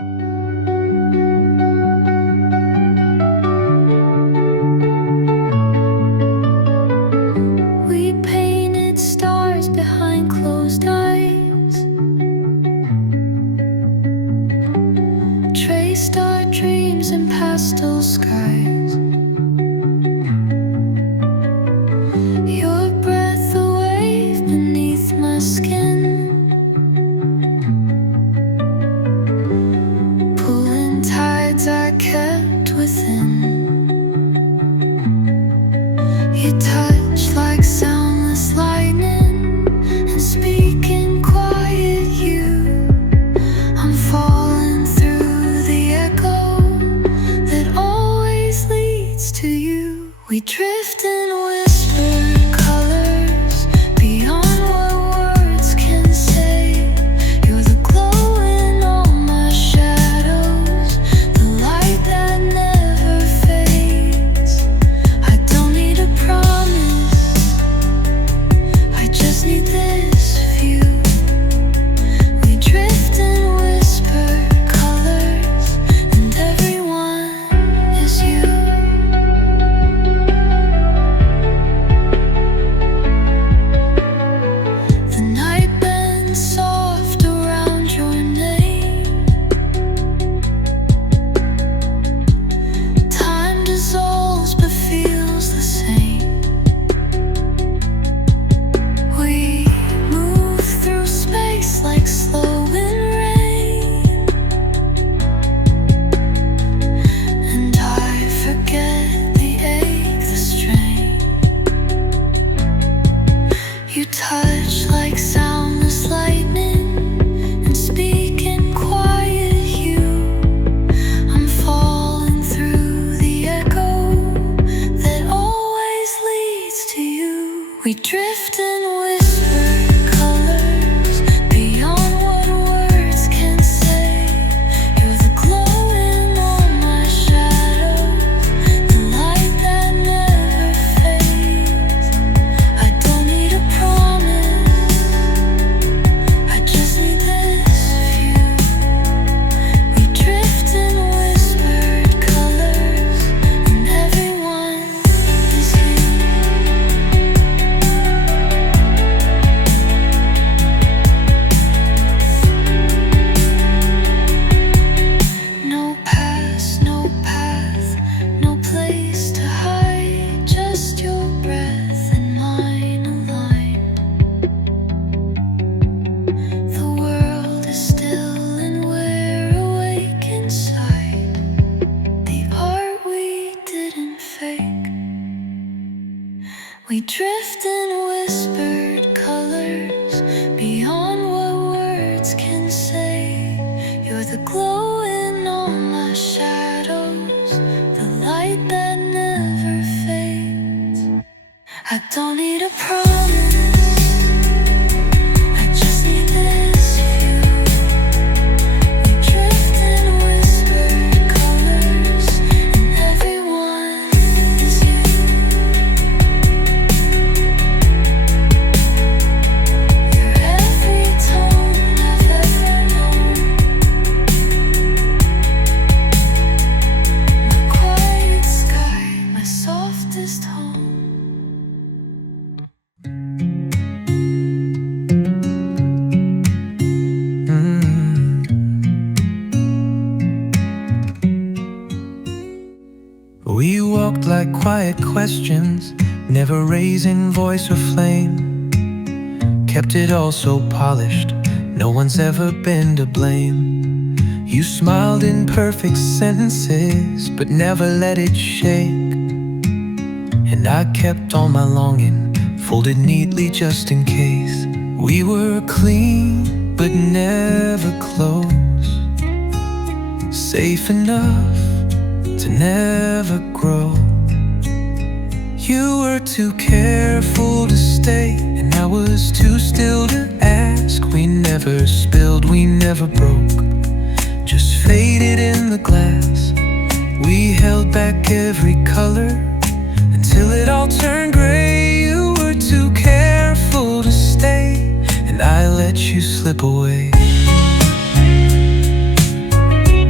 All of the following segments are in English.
We painted stars behind closed eyes, traced our dreams in pastel skies. Your breath a wave beneath my skin, pulling tides I kept within. You touch like soundless lightning and speak in quiet you. I'm falling through the echo that always leads to you. We drift in whispered colors beyond what words can say. You're the glow in all my shadows, the light that never fades. I don't need a promise, I just need this view. We drift in whispered colors, and everyone is you. The night bends soft around your name. Time dissolves but feels the same. We move through space like slow in rain, and I forget the ache, the strain. You touch like soundless lightning and speak in quiet you. I'm falling through the echo that always leads to you. We drift in whispered colors beyond what words can say. You're the glow in all my shadows, the light that never fades. I don't need a promise, I just need this view. We drift in whispered colors, and everyone is you. No past, no path, no place to hide, just your breath and mine aligned. The world is still and we're awake inside, the art we didn't fake. We drift in whispered colors beyond what words can say. You're the glow in all my shadows, the light that never fades. I don't need a promise, I just need this view. We drift in whispered colors, and everyone is you. You're every tone I've ever known, my quiet sky, my softest home. We walked like quiet questions, never raising voice or flame. Kept it all so polished, no one's ever been to blame. You smiled in perfect sentences, but never let it shake. And I kept all my longing folded neatly just in case. We were clean, but never close, safe enough to never grow. You were too careful to stay, and I was too still to ask. We never spilled, we never broke, just faded in the glass. We held back every color until it all turned gray. You were too careful to stay, and I let you slip away.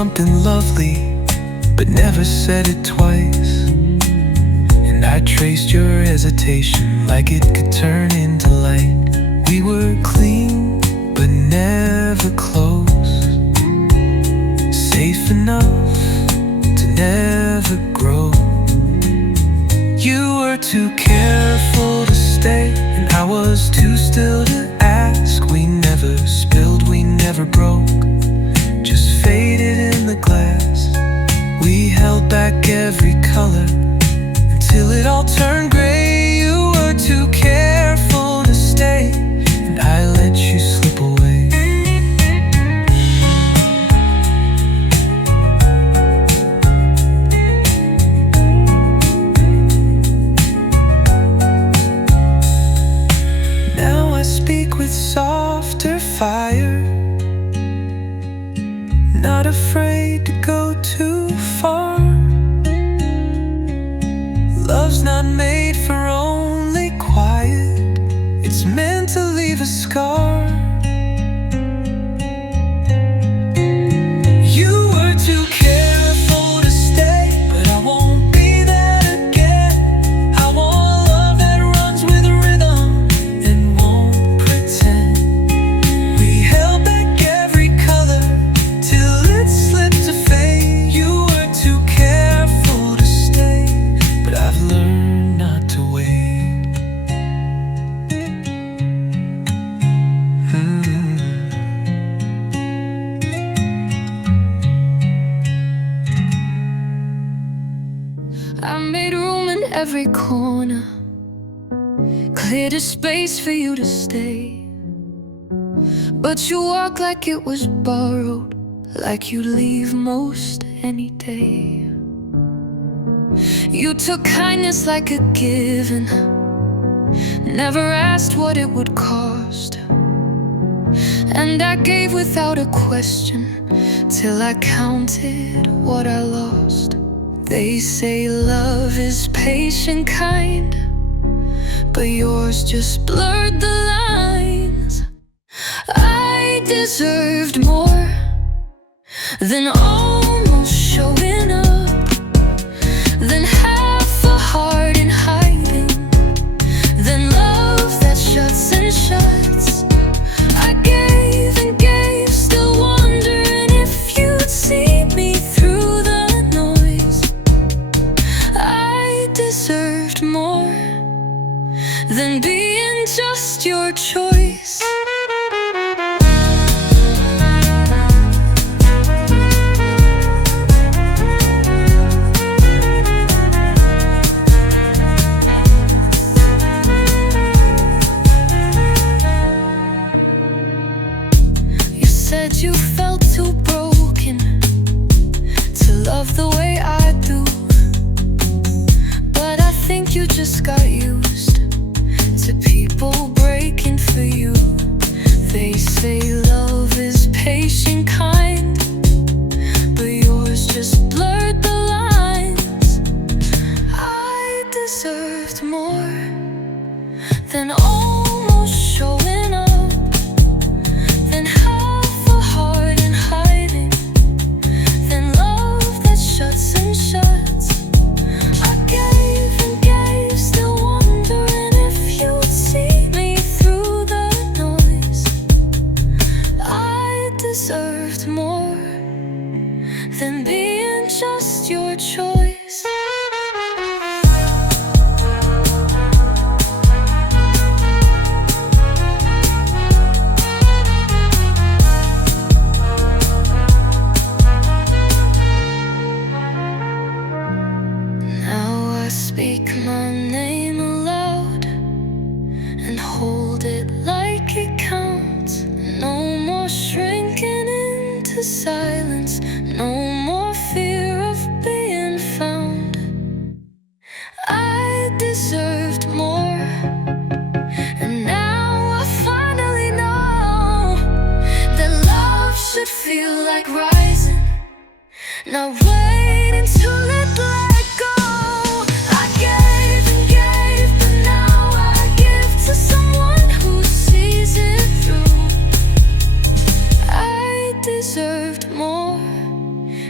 something lovely, but never said it twice. And I traced your hesitation like it could turn into light. We were clean, but never close, safe enough to never grow. You were too careful to stay, and I was too still to ask. We never spilled, we never broke, just faded in the glass. We held back every color until it all turned gray. You were too careful to stay, and I let you slip away. Now I speak with softer fire, not afraid to go too far. Love's not made for only quiet, it's meant to leave a scar. You were too careful to stay, but I won't be that again. I want love that runs with rhythm and won't pretend. We held back every color till it slipped to fade. You were too careful to stay, but I've learned not to wait. I made room in every corner, cleared a space for you to stay. But you walk like it was borrowed, like you leave most any day. You took kindness like a given, never asked what it would cost. And I gave without a question, till I counted what I lost. They say love is patient, kind, but yours just blurred the lines. I deserved more than almost showing up, than half a heart in hiding, than love that shuts and shuts. I gave and gave, still wondering if you'd see me through the noise. I deserved more than being just your choice. You said you felt too broken to love the way I do, but I think you just got used to people breaking for you. They say love is patient, kind, but yours just blurred the lines. I deserved more than almost showing up, than half a heart in hiding, than love that shuts and shuts. I gave and gave, still wondering if you'd see me through the noise. I deserved more than being just your choice. Now I speak my name aloud and hold it like it counts. No more shrinking into silence, no more fear of being found. I deserved more, and now I finally know that love should feel like rising, not waiting to let go. I gave and gave, but now I give to someone who sees it through. I deserved more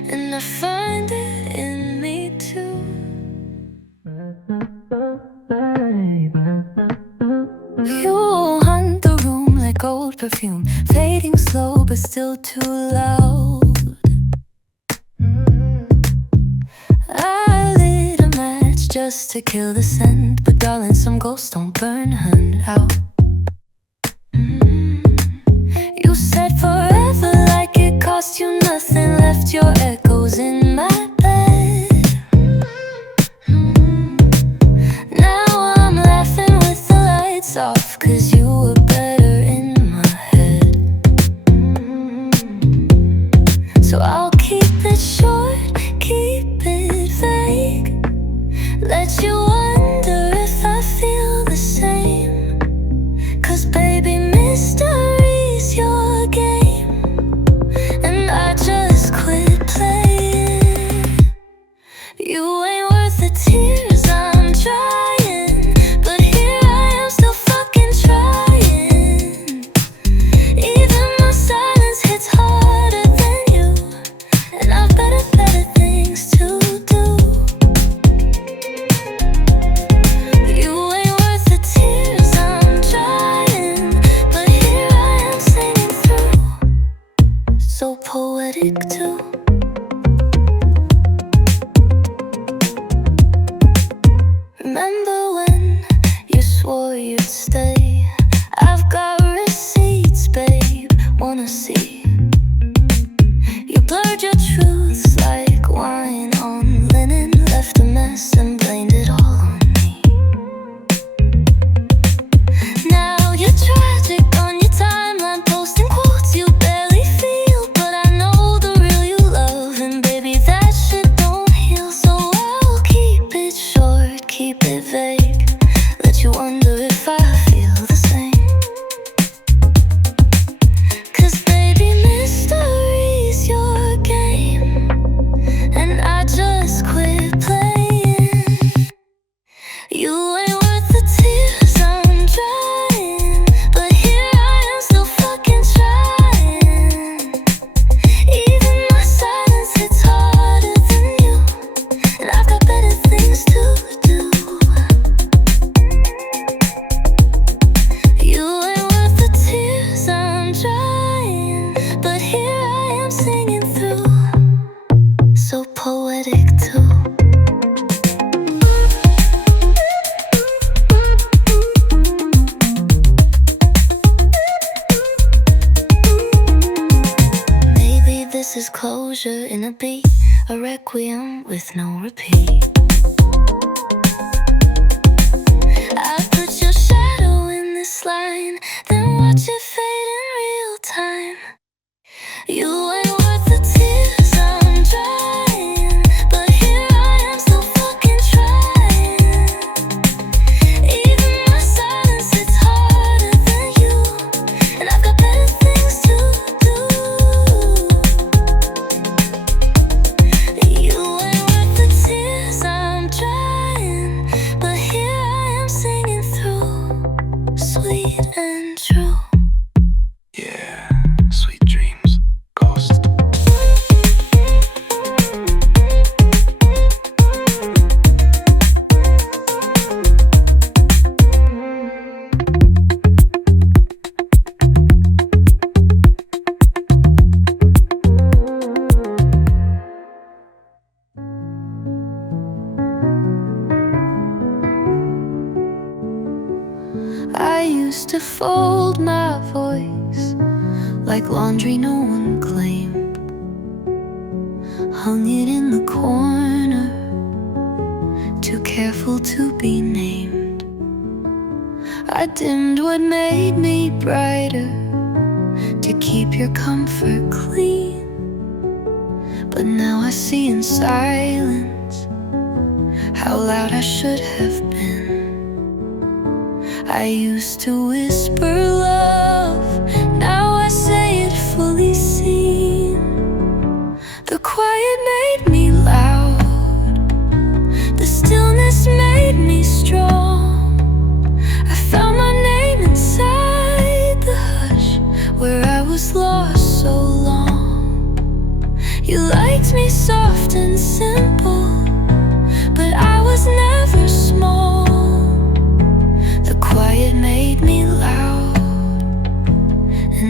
perfume, fading slow but still too loud. I lit a match just to kill the scent, but darling, some ghosts don't burn out. You said forever like it cost you nothing, left your echoes in my bed. Now I'm laughing with the lights off, 'cause you were better in my head. So I'll keep it short, keep it vague, let you wonder if I feel the same. 'Cause baby, mystery's your game, and I just quit playing. You ain't worth the tears I'm trying, but here I am still fucking trying. Even my silence hits harder than you, and I've better things to do. You ain't worth the tears I'm trying, but here I am singing through, so poetic too. Remember when you swore you'd stay? I've got receipts, babe, wanna see. You blurred your truths like wine on linen, left a mess and blamed it all on me. Now you're tragic on your timeline, posting quotes you barely feel, but I know the real you love, and baby, that shit don't heal. So I'll keep it short, keep it vague, let you wonder if I feel the same. 'Cause baby, mystery's your game, and I just quit playing. You ain't worth the tears I'm trying, but here I am still fucking trying. Even my silence hits harder than you, and I've got better things to do. You ain't worth the tears I'm trying, but here I am singing through, so poetic too. Maybe this is closure in a beat, a requiem with no repeat. I put your shadow in this line, then watch it fade in real time. You ain't worth the tears I'm trying, but here I am still fucking trying. Even my silence hits harder than you, and I've got better things to do. You ain't worth the tears I'm trying, but here I am singing through, sweet and true. Yeah, sweet dreams, ghost. I used to fold my voice like laundry no one claimed, hung it in the corner, too careful to be named. I dimmed what made me brighter to keep your comfort clean, but now I see in silence how loud I should have been. I used to whisper love, now I say it fully seen. The quiet made me loud, the stillness made me strong. I found my name inside the hush where I was lost so long. You liked me soft and simple, but I was never small. The quiet made me loud,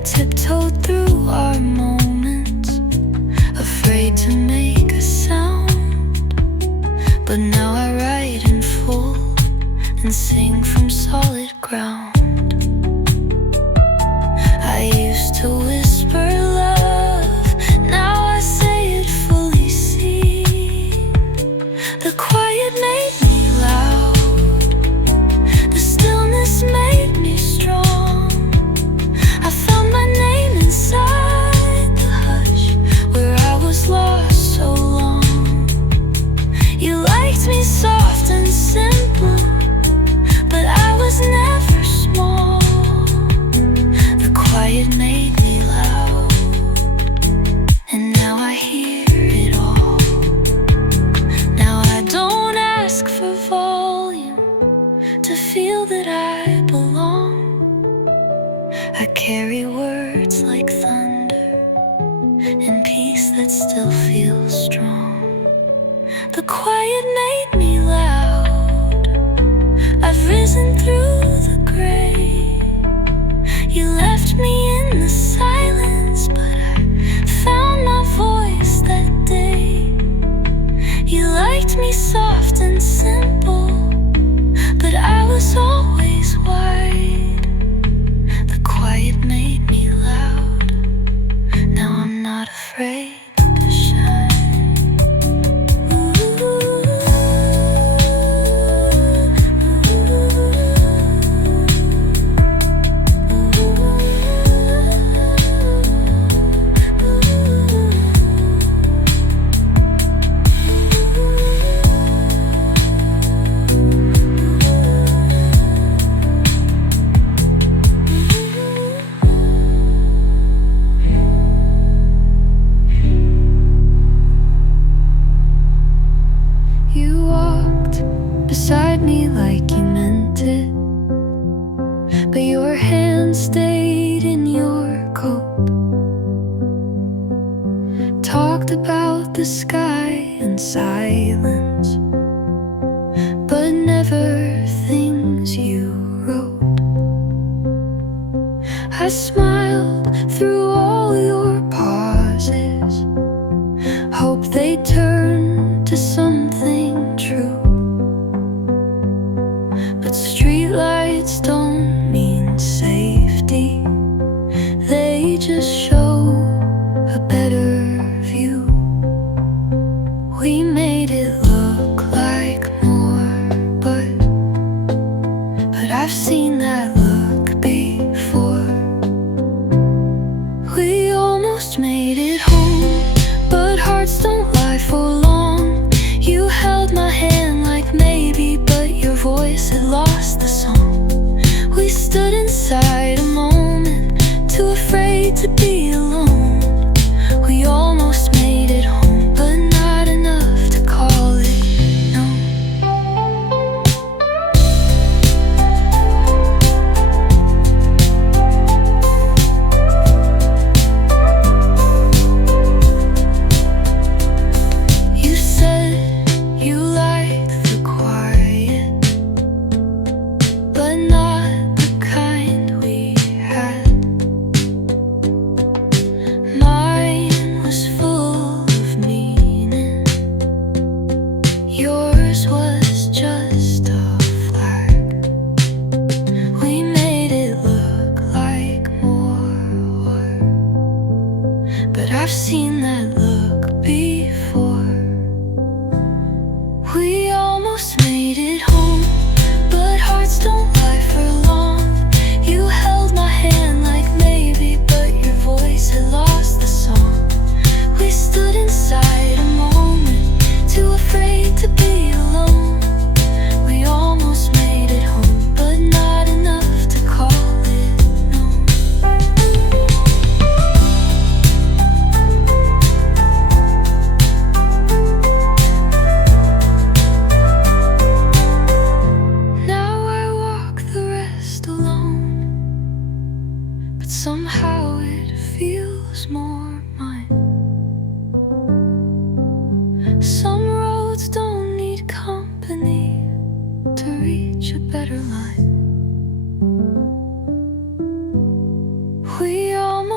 tiptoed through our moments, afraid to make a sound. But now I write in full and sing from solid ground. I used to whisper love, now I say it fully seen. The quiet made me loud, the stillness made me strong. I found my name inside the hush where I was lost so long. You liked me soft and simple, but I was never small. The quiet made me loud, and now I hear it all. Now I don't ask for volume to feel that I belong. I carry words like thunder and peace that still feels strong. The quiet made me loud, I've risen through the gray. You left me in the silence, but I found my voice that day. You liked me soft and simple, but I was always wide. The quiet made me loud, now I'm not afraid to shine. You walked beside me like you meant it, but your hand stayed in your coat. Talked about the sky and silence, but never things you wrote. I smiled through all your pauses, hope they turn to something true. But streetlights don't mean safety, they just show a better view. We made it look like more, but I've seen that look before. We almost made it home, but hearts don't lie for long. You held my hand like maybe, but your voice had lost the song. We stood inside a moment, too afraid to be alone. We almost made it home, but not enough to call it no. You said you liked the quiet, but not the kind we had. Mine was full of meaning, yours was just a flag. We made it look like more, but I've seen that look before. We almost made it home, but hearts don't lie for long. You held my hand like maybe, but your voice had lost the song. We stood inside a moment, too afraid to be alone. We almost made it home, but not enough to call it no. Now I walk the rest alone, but somehow it feels more mine. Some roads don't need company to reach a better line. We all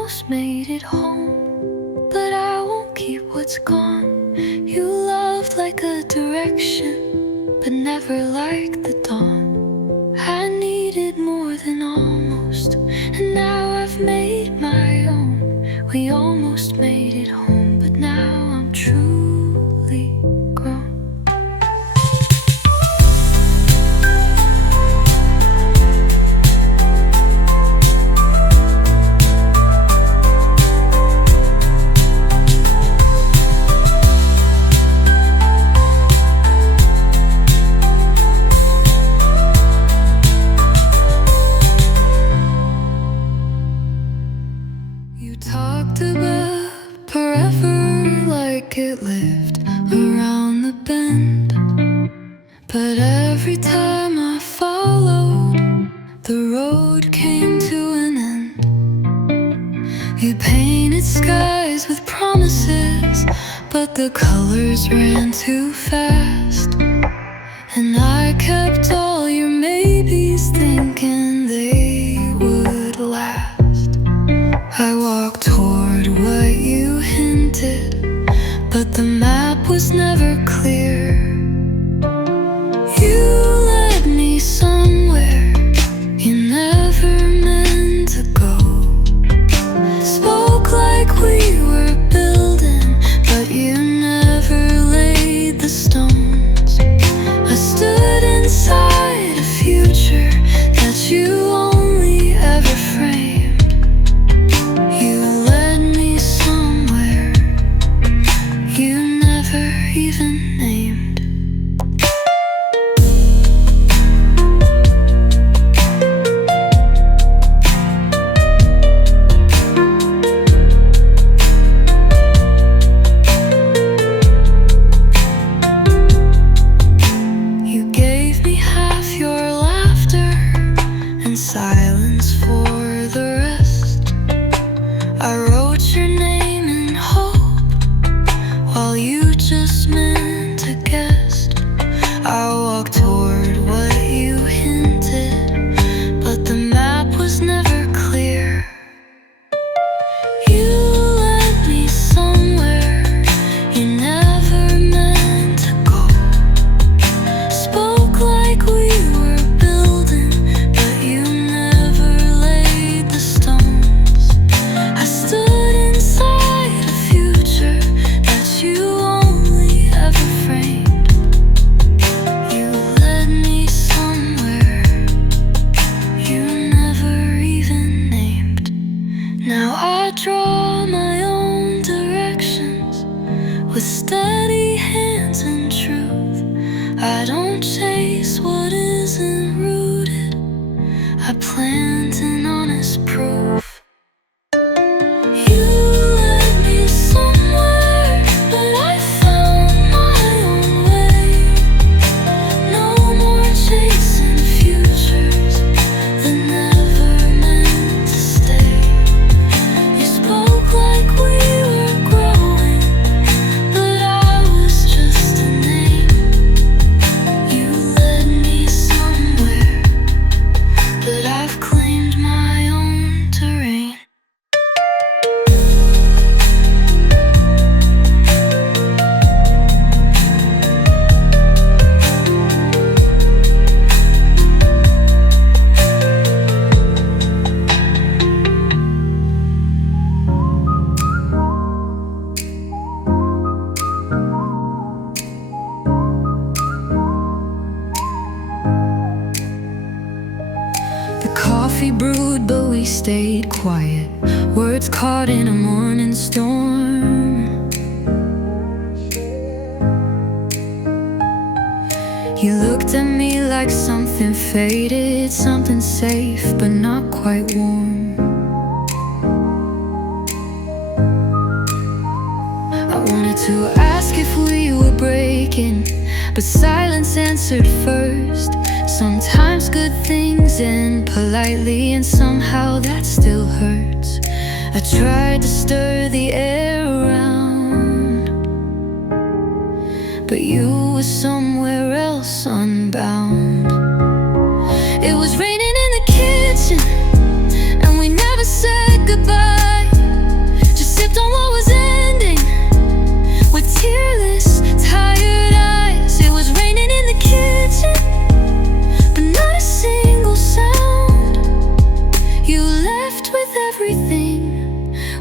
almost made it home, but I won't keep what's gone. You loved like a direction, but never like the dawn. I needed more than almost, and now I've made my own. We almost made it home, but now I'm truly grown. You talked about forever like it lived around the bend, but every time I followed, the road came to an end. You painted skies with promises, but the colors ran too fast, and I kept all your maybes thinking they would last. I walked toward what you hinted, but the map was never clear. You led me somewhere you never meant to go. Spoke like we were building, but you never laid the stones. I stood inside a future that you only ever framed. Even named. You gave me half your laughter and silence for the rest. I wrote your name in hope while you just meant to guest. I walked toward what you hinted, but the map was never clear. You led me somewhere you never meant to go. Spoke like we were building, but you never laid the stones. I stood inside a future that you only ever framed. You led me somewhere you never even named. Now I draw my own directions with steady hands and truth. I don't chase what isn't rooted, I plant an honest proof. You led me somewhere, but I found my own way. No more chasing futures that never meant to stay. You spoke like we were growing, but I was just a name. You led me somewhere, but I've claimed my own terrain. The coffee brewed, but we stayed quiet. Words caught in a morning storm. You looked at me like something faded, something safe, but not quite warm. I wanted to ask if we were breaking, but silence answered first. Sometimes good things end politely, and somehow that still hurts. I tried to stir the air around, but you were somewhere else unbound. It was raining in the kitchen, and we never said goodbye.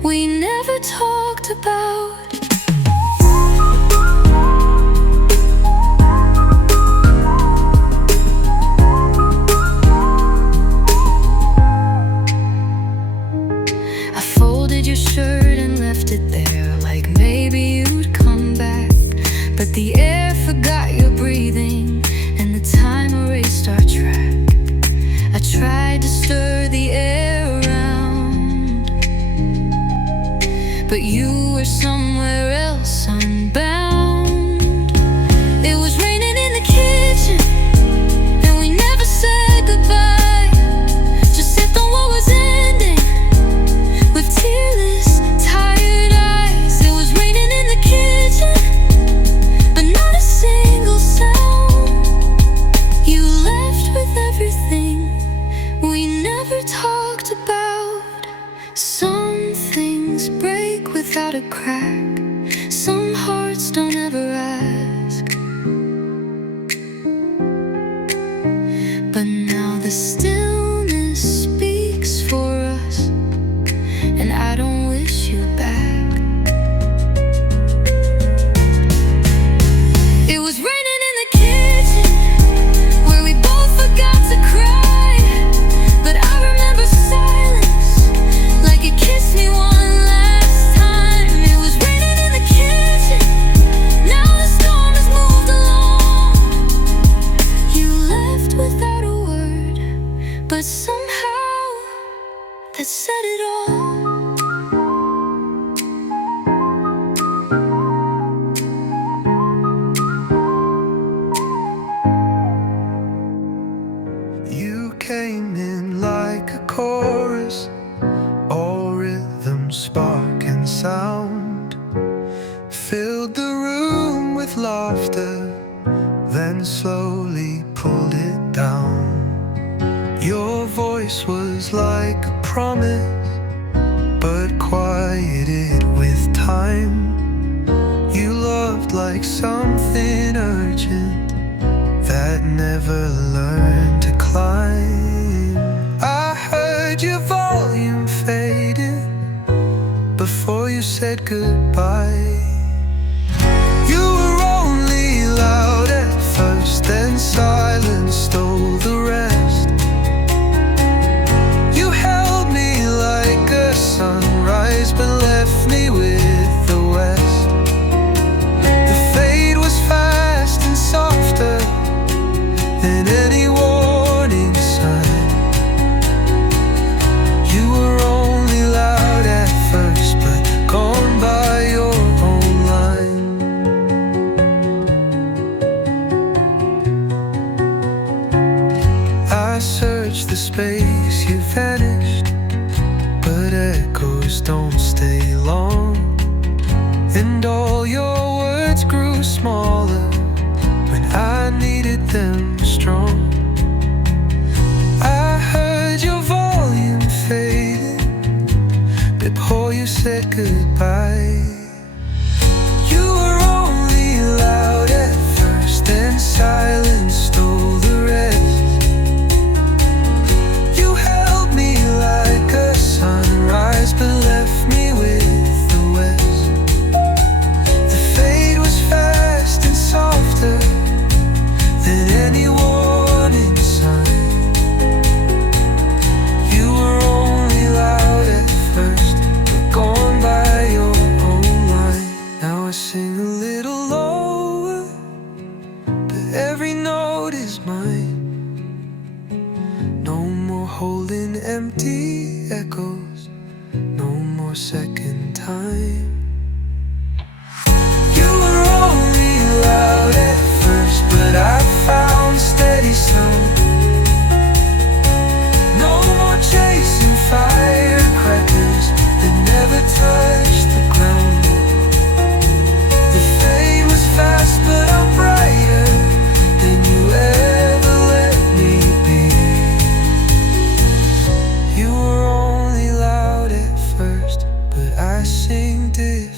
we never talked about. I folded your shirt and left it there, like maybe you'd come back. But the air forgot your breathing, and the time erased our track. I tried to stir the air around, but you were somewhere else, unbound. It was raining in the kitchen, and we never said goodbye. Just sat on what was ending, with tearless, tired eyes. It was raining in the kitchen, but not a single sound. You left with everything we never talked about. Some things break without a crack, some hearts don't ever ask. But now the stillness speaks for us, and I don't wish you back. It was raining in the kitchen, where we both forgot to cry. But I remember silence, like it kissed me one last time. It was raining in the kitchen, now the storm has moved along. You left without a word, but somehow that said it all. You came in like a chorus, all rhythm, spark and sound. Filled the room with laughter, then slowly pulled it down. Your voice was like a promise, but quieted with time. You loved like something urgent that never learned to climb. I heard your volume fading before you said goodbye. You were only loud at first, then silence stole the rest. You held me like a sunrise, but left me with the west. The fade was fast and softer than any warning sign. You were only loud at first, but gone by your own line. I searched the space, you vanished, but echoes don't stay long. And all your words grew smaller when I needed them strong. I heard your volume fading before you said goodbye. You were only loud at first, then silence stole the rest. You held me like a sunrise, but left me with the west. The fade was fast and softer than any warning sign. You were only loud at first, but gone by your own line. Now I sing a little lower, but every note is mine. No more holding empty echoes, no more second time. You were only loud at first, but I found steady sound. No more chasing firecrackers that never touched the ground. The fade was fast, but I'm brighter than you ever let me be. You were only loud at first, but I sing this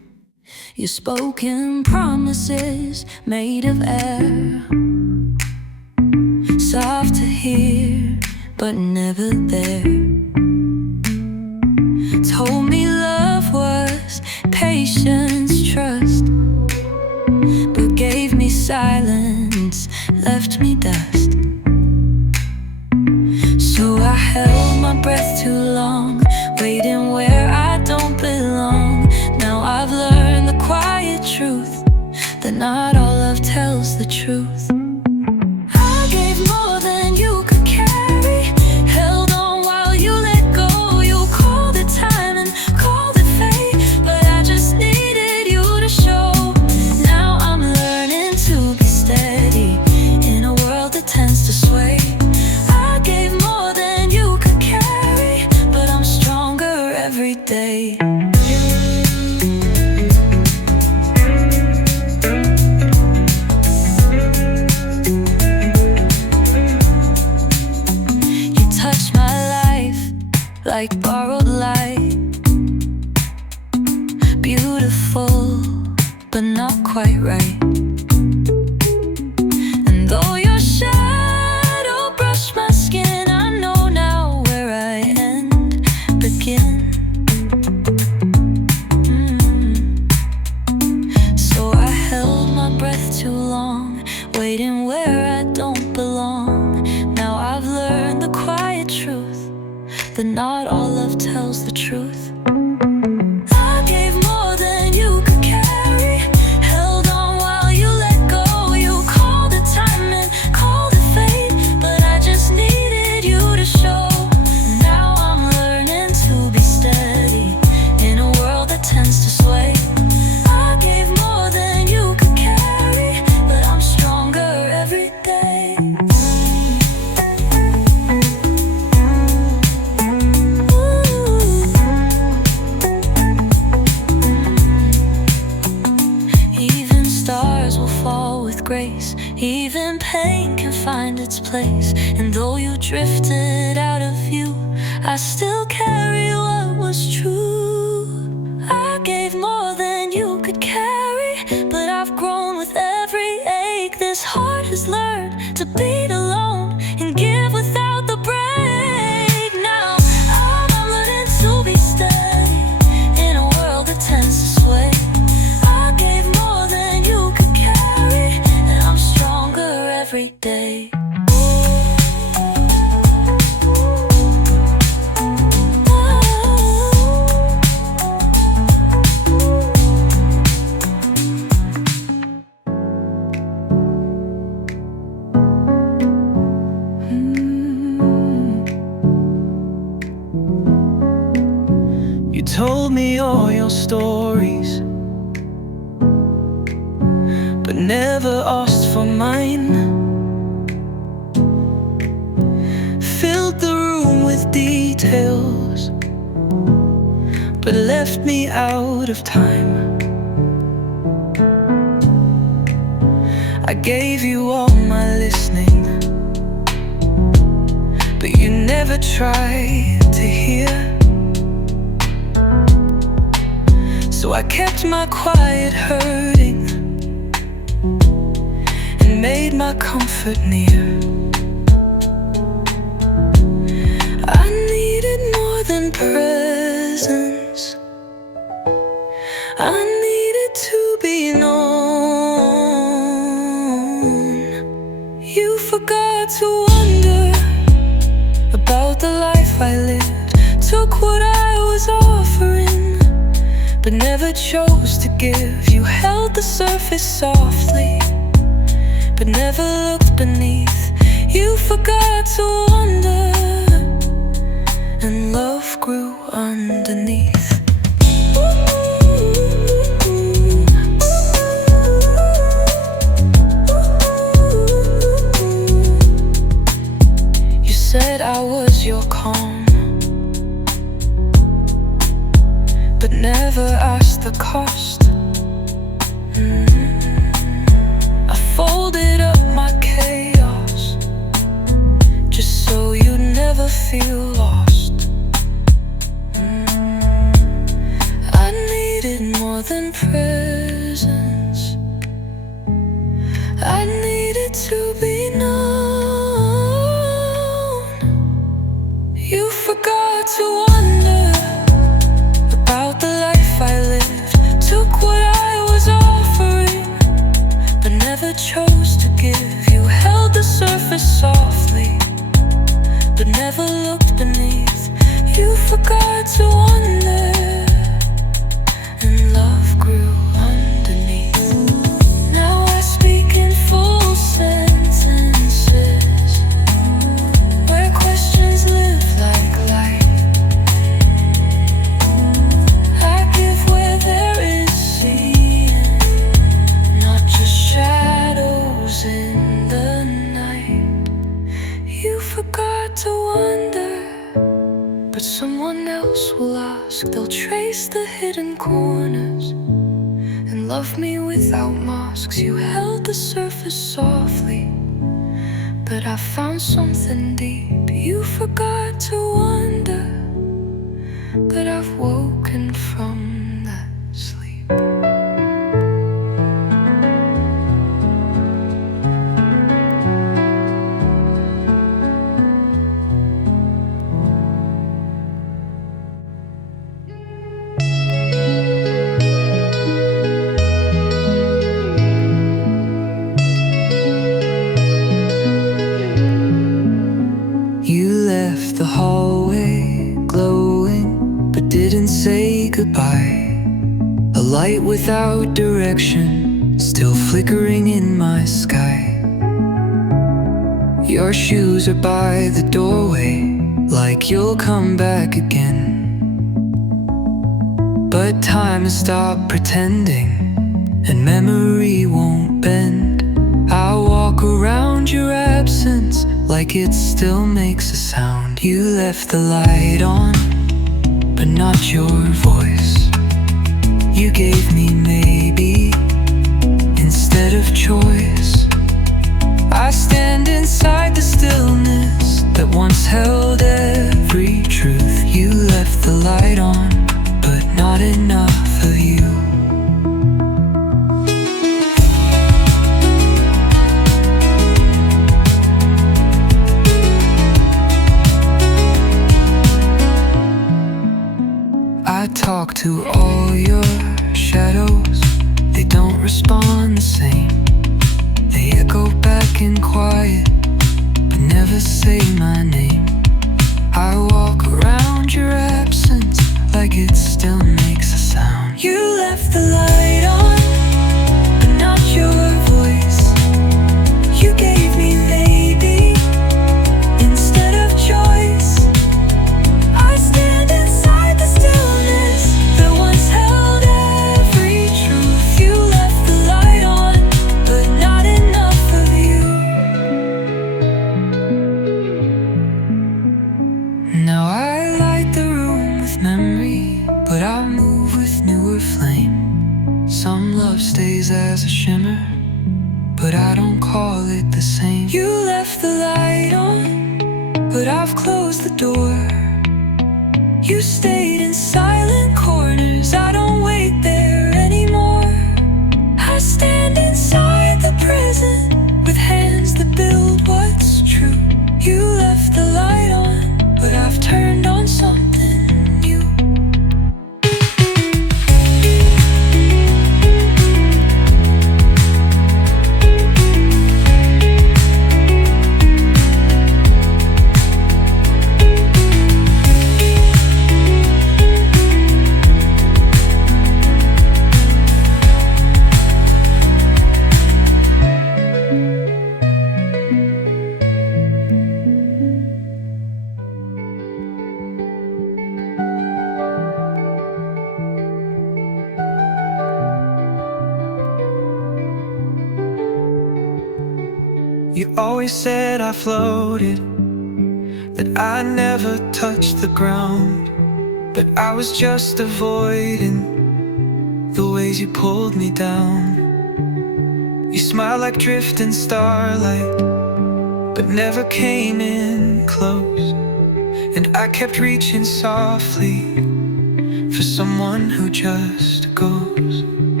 Your spoken promises made of air, soft to hear, but never there. Told me love was patience, trust, but gave me silence, left me dust. So I held my breath too long, waiting where I don't belong. Now I've learned the quiet truth, that not all love tells the truth. I gave more than you could carry, held on while you let go. You called it time and called it fate, but I just needed you to show. Now I'm learning to be steady in a world that tends to sway. I gave more than you could carry, but I'm stronger every day. Like borrowed light, beautiful, but not quite right. And though your shadow brushed my skin, I know now where I end, begin. So I held my breath too long, waiting where I don't belong. Now I've learned the quiet truth, that not all love tells the truth. I gave more than you could carry, held on while you let go. You called it time and called it fate, but I just needed you to show. Now I'm learning to be steady in a world that tends to sway. I gave more than you could carry, but I'm stronger every day. Grace, even pain can find its place. And though you drifted out of view, I still carry what was true. I gave more than you could carry, but I've grown with every ache. This heart has learned to beat alone and give without the break. Now I'm learning to be steady in a world that tends to sway. I gave more than you could carry, every day. You told me all your stories, but never asked for mine. Filled the room with details, but left me out of time. I gave you all my listening, but you never tried to hear. So I kept my quiet hurting and made my comfort near. I needed more than presence, I needed to be known. You forgot to wonder about the life I lived, took what I was offering, but never chose to give. You held the surface softly, but never looked beneath. You forgot to wonder, and love grew underneath. You said I was your calm, but never asked the cost. I folded up my chaos just so you'd never feel lost. I needed more than presence. I needed to be known. You forgot to wonder about the life I lived. Took what I was offering, but never chose to give. You held the surface softly, but never looked beneath. You forgot to wonder, and love grew underneath. Now I speak in full sentences, where questions live like light. I give where there is seeing, not just shadows in the night. You forgot to wonder, but someone else will ask. They'll trace the hidden corners and love me without masks. You held the surface softly, but I found something deep. You forgot to wonder, but I've woken from that sleep. You left the hallway glowing, but didn't say goodbye. A light without direction, still flickering in my sky. Your shoes are by the doorway, like you'll come back again. But time has stopped pretending, and memory won't bend. I'll walk around your absence like it still makes a sound. You left the light on, but not your voice. You gave me maybe instead of choice. I stand inside the stillness that once held every truth. You left the light on, but not enough of you. I talk to all your shadows, they don't respond the same. They echo back in quiet, but never say my name. I walk around your absence like it still makes a sound. You left the light on, but not your voice. You gave me maybe instead of choice. I stand inside the stillness that once held every truth. You left the light on, but not enough of you. Now I light the room with memory, but I move with newer flame. Some love stays as a shimmer, but I don't call it the same. You left the light on, but I've closed the door. You stayed in silent corners, I don't wait there anymore. I stand inside the present with hands that build what's true. You left the light on, but I've turned on something new. You always said I floated, that I never touched the ground, but I was just avoiding the ways you pulled me down. You smiled like drifting starlight, but never came in close, and I kept reaching softly for someone who just goes.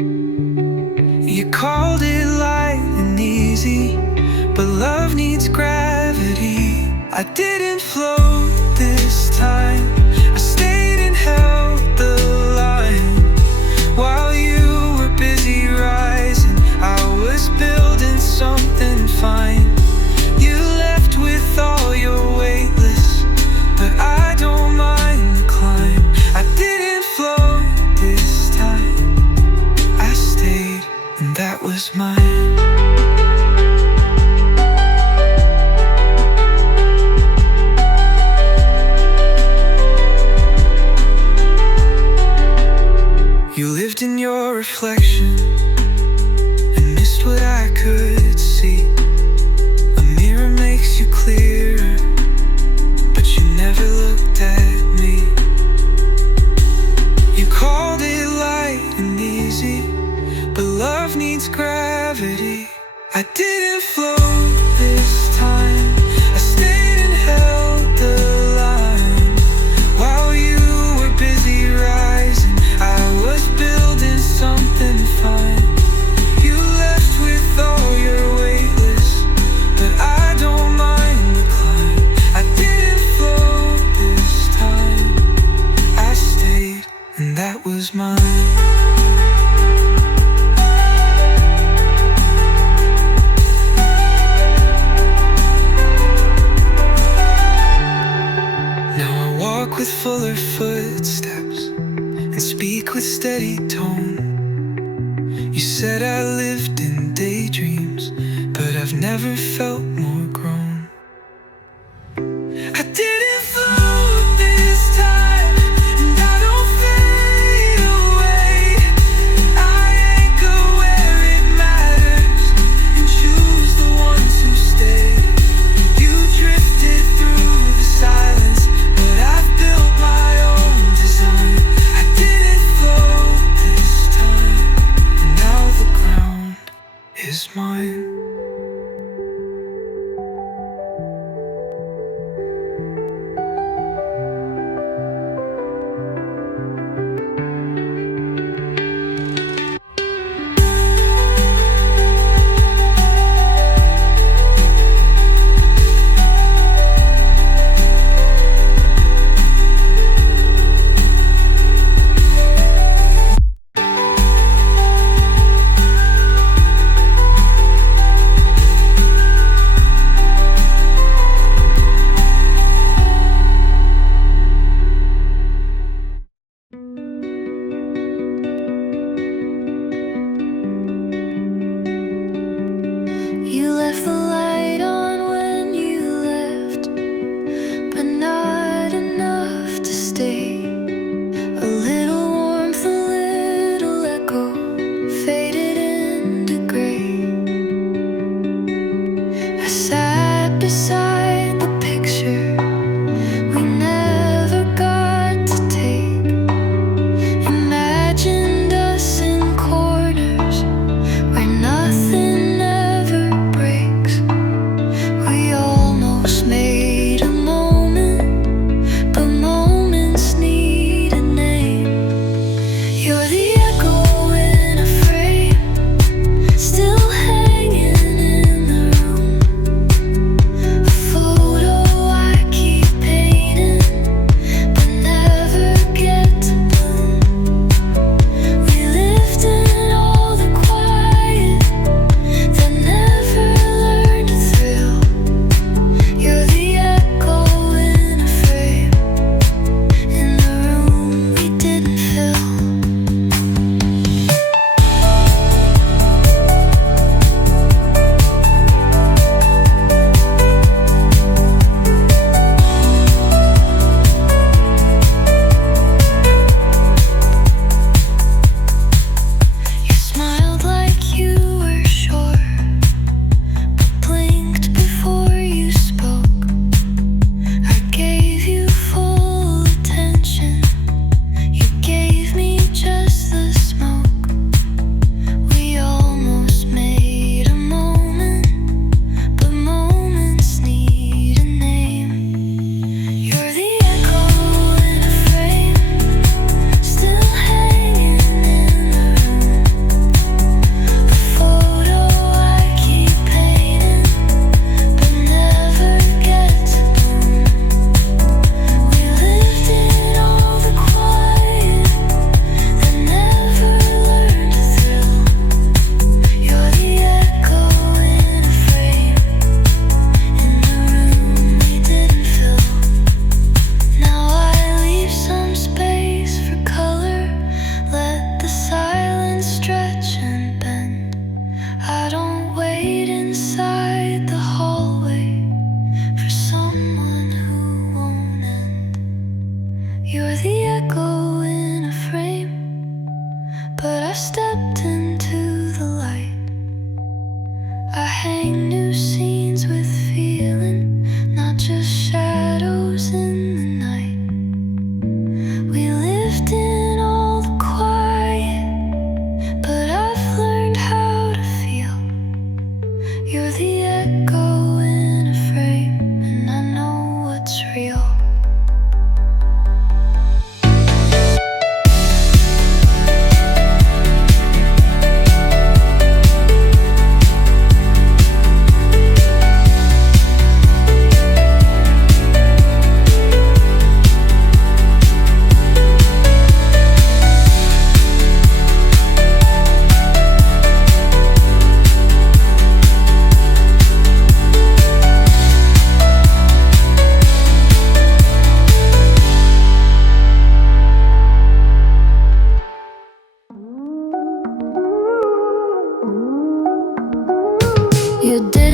You called it light and easy, but love needs gravity. I didn't float this time, I stayed and held the line. While you were busy rising, I was building something fine. You left with all your weightless, but I don't mind the climb. I didn't float this time, I stayed, and that was mine. You lived in your reflection and missed what I could see. A mirror makes you clearer, but you never looked at me. You called it light and easy, but love needs gravity. I didn't float this time, I stayed and held the line. While you were busy rising, I was building something fine. You left with all your weightless, but I don't mind the climb. I didn't float this time, I stayed, and that was mine. With fuller footsteps and speak with steady tone. You said I lived in daydreams, but I've never felt more grown. I didn't float this time, and I don't fade away. I anchor where it matters and choose the ones who stay. You drifted through the silence, but I've built my own design. I didn't float this time, and now the ground is mine.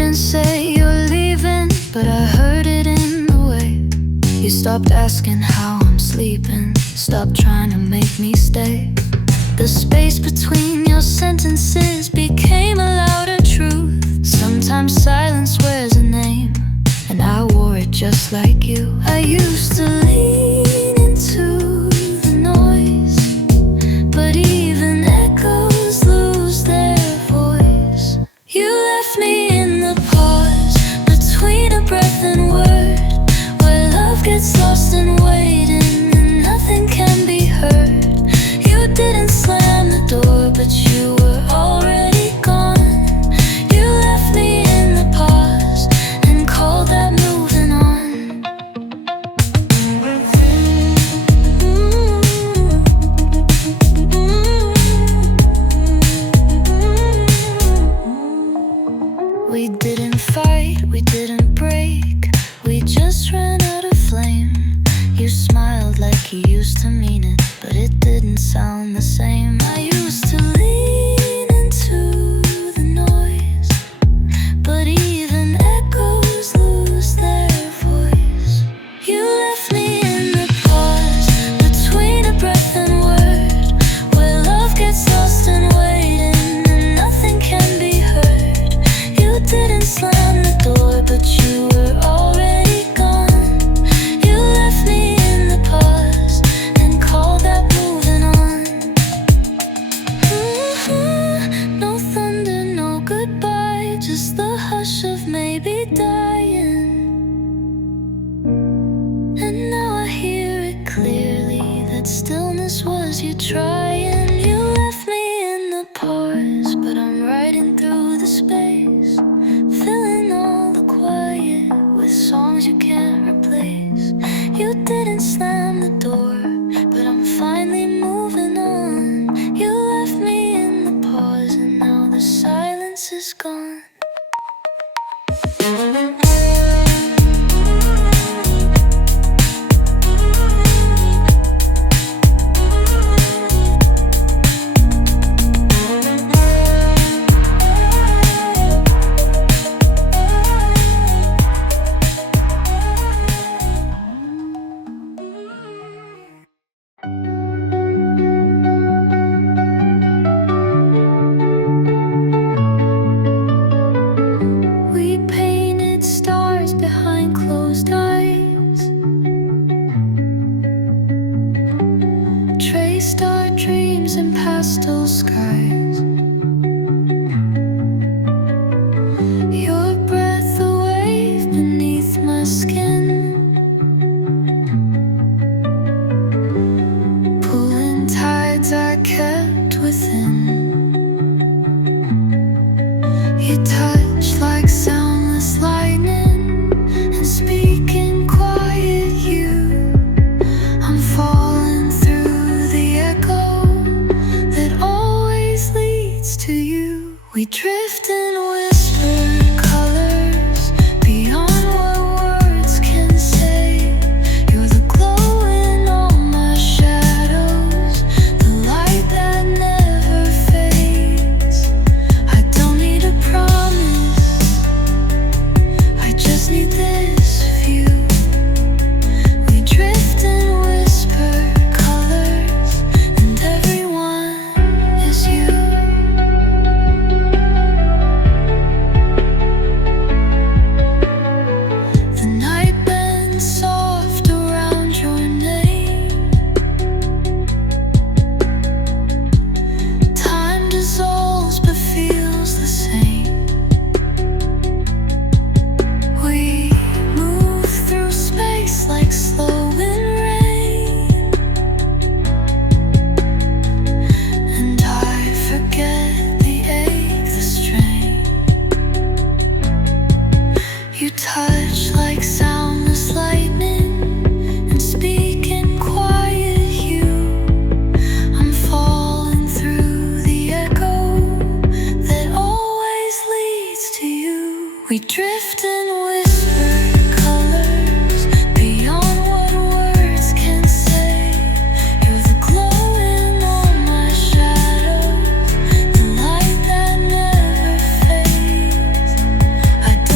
didn't say you're leaving, but I heard it in the way you stopped asking how I'm sleeping, stopped trying to make me stay. The space between your sentences became a louder truth. Sometimes silence wears a name, and I wore it just like you. I used to lean into the noise, but even echoes lose their voice. You left me in the pause between a breath and word, where love gets lost in waiting and nothing can be heard. You didn't slam the door, but you were already gone. You left me in the pause and called that moving on. We didn't fight, we didn't break, we just ran out of flame. You smiled like you used to mean it, but it didn't sound the same. I used to lean into the noise, but even echoes lose their voice. You left me in the pause between a breath and word, where love gets lost in waiting and nothing can be heard. You didn't slam the door, but you were already gone. You left me in the pause and called that moving on. No thunder, no goodbye, just the hush of maybe dying. And now I hear it clearly, that stillness was you trying. You left me in the pause, but I'm riding through the space, filling all the quiet with songs you can't replace. You didn't slam the door, but I'm finally moving on. You left me in the pause and now the silence is gone. We painted stars behind closed eyes, traced our dreams in pastel skies. Your breath a wave beneath my skin, pulling tides I kept within. You touch like soundless lightning and speak in quiet you. I'm falling through the echo that always leads to you. We drift in whispered colors beyond what words can say. You're the glow in all my shadows, the light that never fades. I don't need a promise, I just need this view. We drift in whispered colors, and everyone is you. The night bends soft around your name. Time dissolves but feels the same. We move through space like slow rain, and I forget the ache, the strain. You touch like soundless lightning and speak in quiet you. I'm falling through the echo that always leads to you. We drift in whispered colors beyond what words can say. You're the glow in all my shadows, the light that never fades. I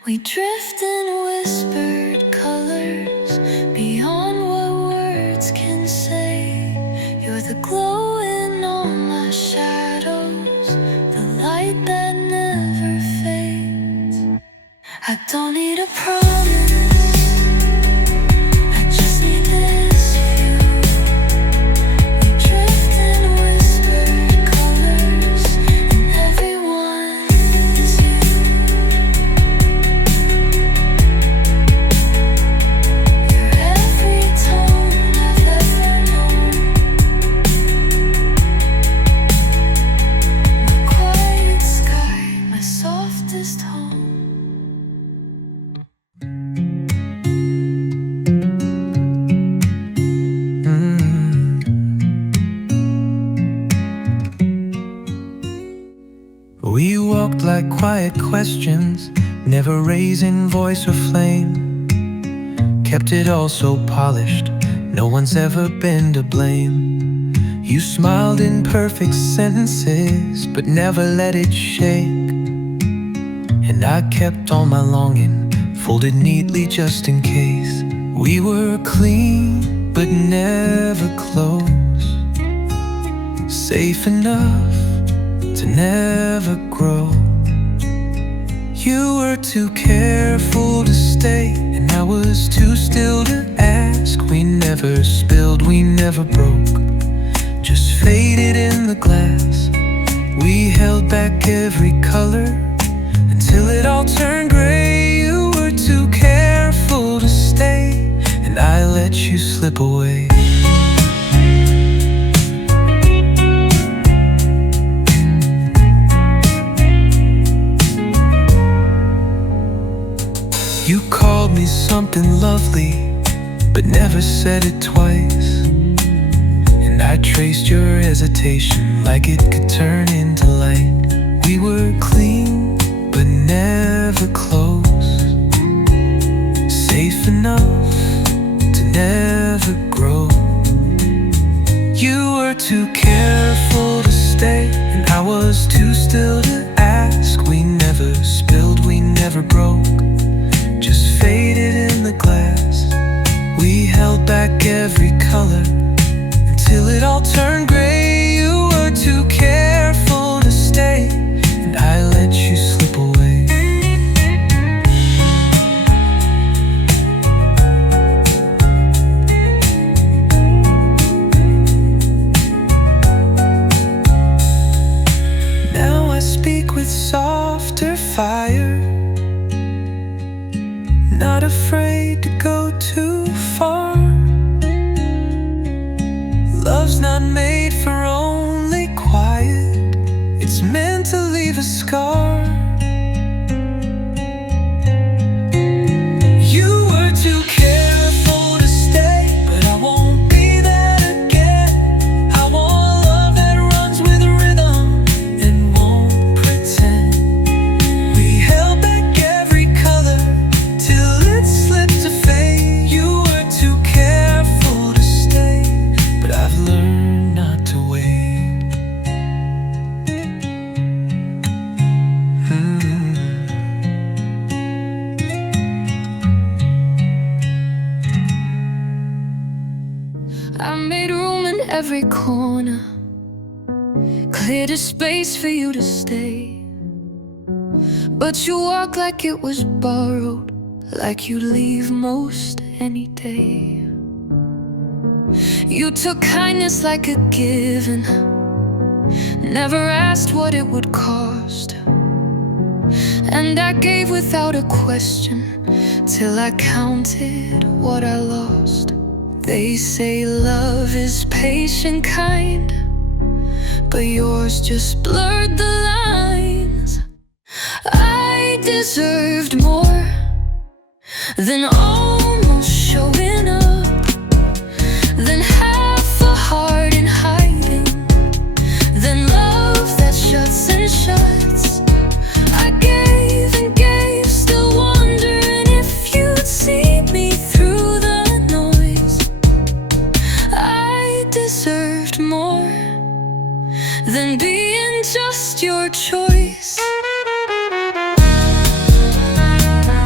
We drift in whispered colors beyond what words can say. You're the glow in all my shadows, the light that never fades. I don't need a promise, I just need this view. We drift in whispered colors, and everyone is you. You're every tone I've ever known, my quiet sky, my softest home. We walked like quiet questions, never raising voice or flame. Kept it all so polished, no one's ever been to blame. You smiled in perfect sentences, but never let it shake. And I kept all my longing, folded neatly just in case. We were clean, but never close, safe enough to never grow. You were too careful to stay, and I was too still to ask. We never spilled, we never broke, just faded in the glass. We held back every color until it all turned gray. You were too careful to stay, and I let you slip away. You called me something lovely, but never said it twice. And I traced your hesitation like it could turn into light. We were clean, but never close, safe enough to never grow. You were too careful to stay, and I was too still to ask. We never spilled, we never broke, just faded in the glass. We held back every color until it all turned gray. You were too careful to stay, and I let you slip away. Now I speak with softer fire, not afraid to go too far. Love's not made for only quiet, it's meant to leave a scar. You were too careful to stay, but I won't be that again. I want love that runs with rhythm and won't pretend. We held back every color till it slipped to fade. You were too careful to stay, but I've learned not to wait. I made room in every corner, cleared a space for you to stay. But you walk like it was borrowed, like you leave most any day. You took kindness like a given, never asked what it would cost. And I gave without a question, till I counted what I lost. They say love is patient, kind, but yours just blurred the lines. I deserved more than almost showing up, than half a heart in hiding, than love that shuts and shuts. I gave and gave, still wondering if you'd see me through the noise. I deserved more than being just your choice.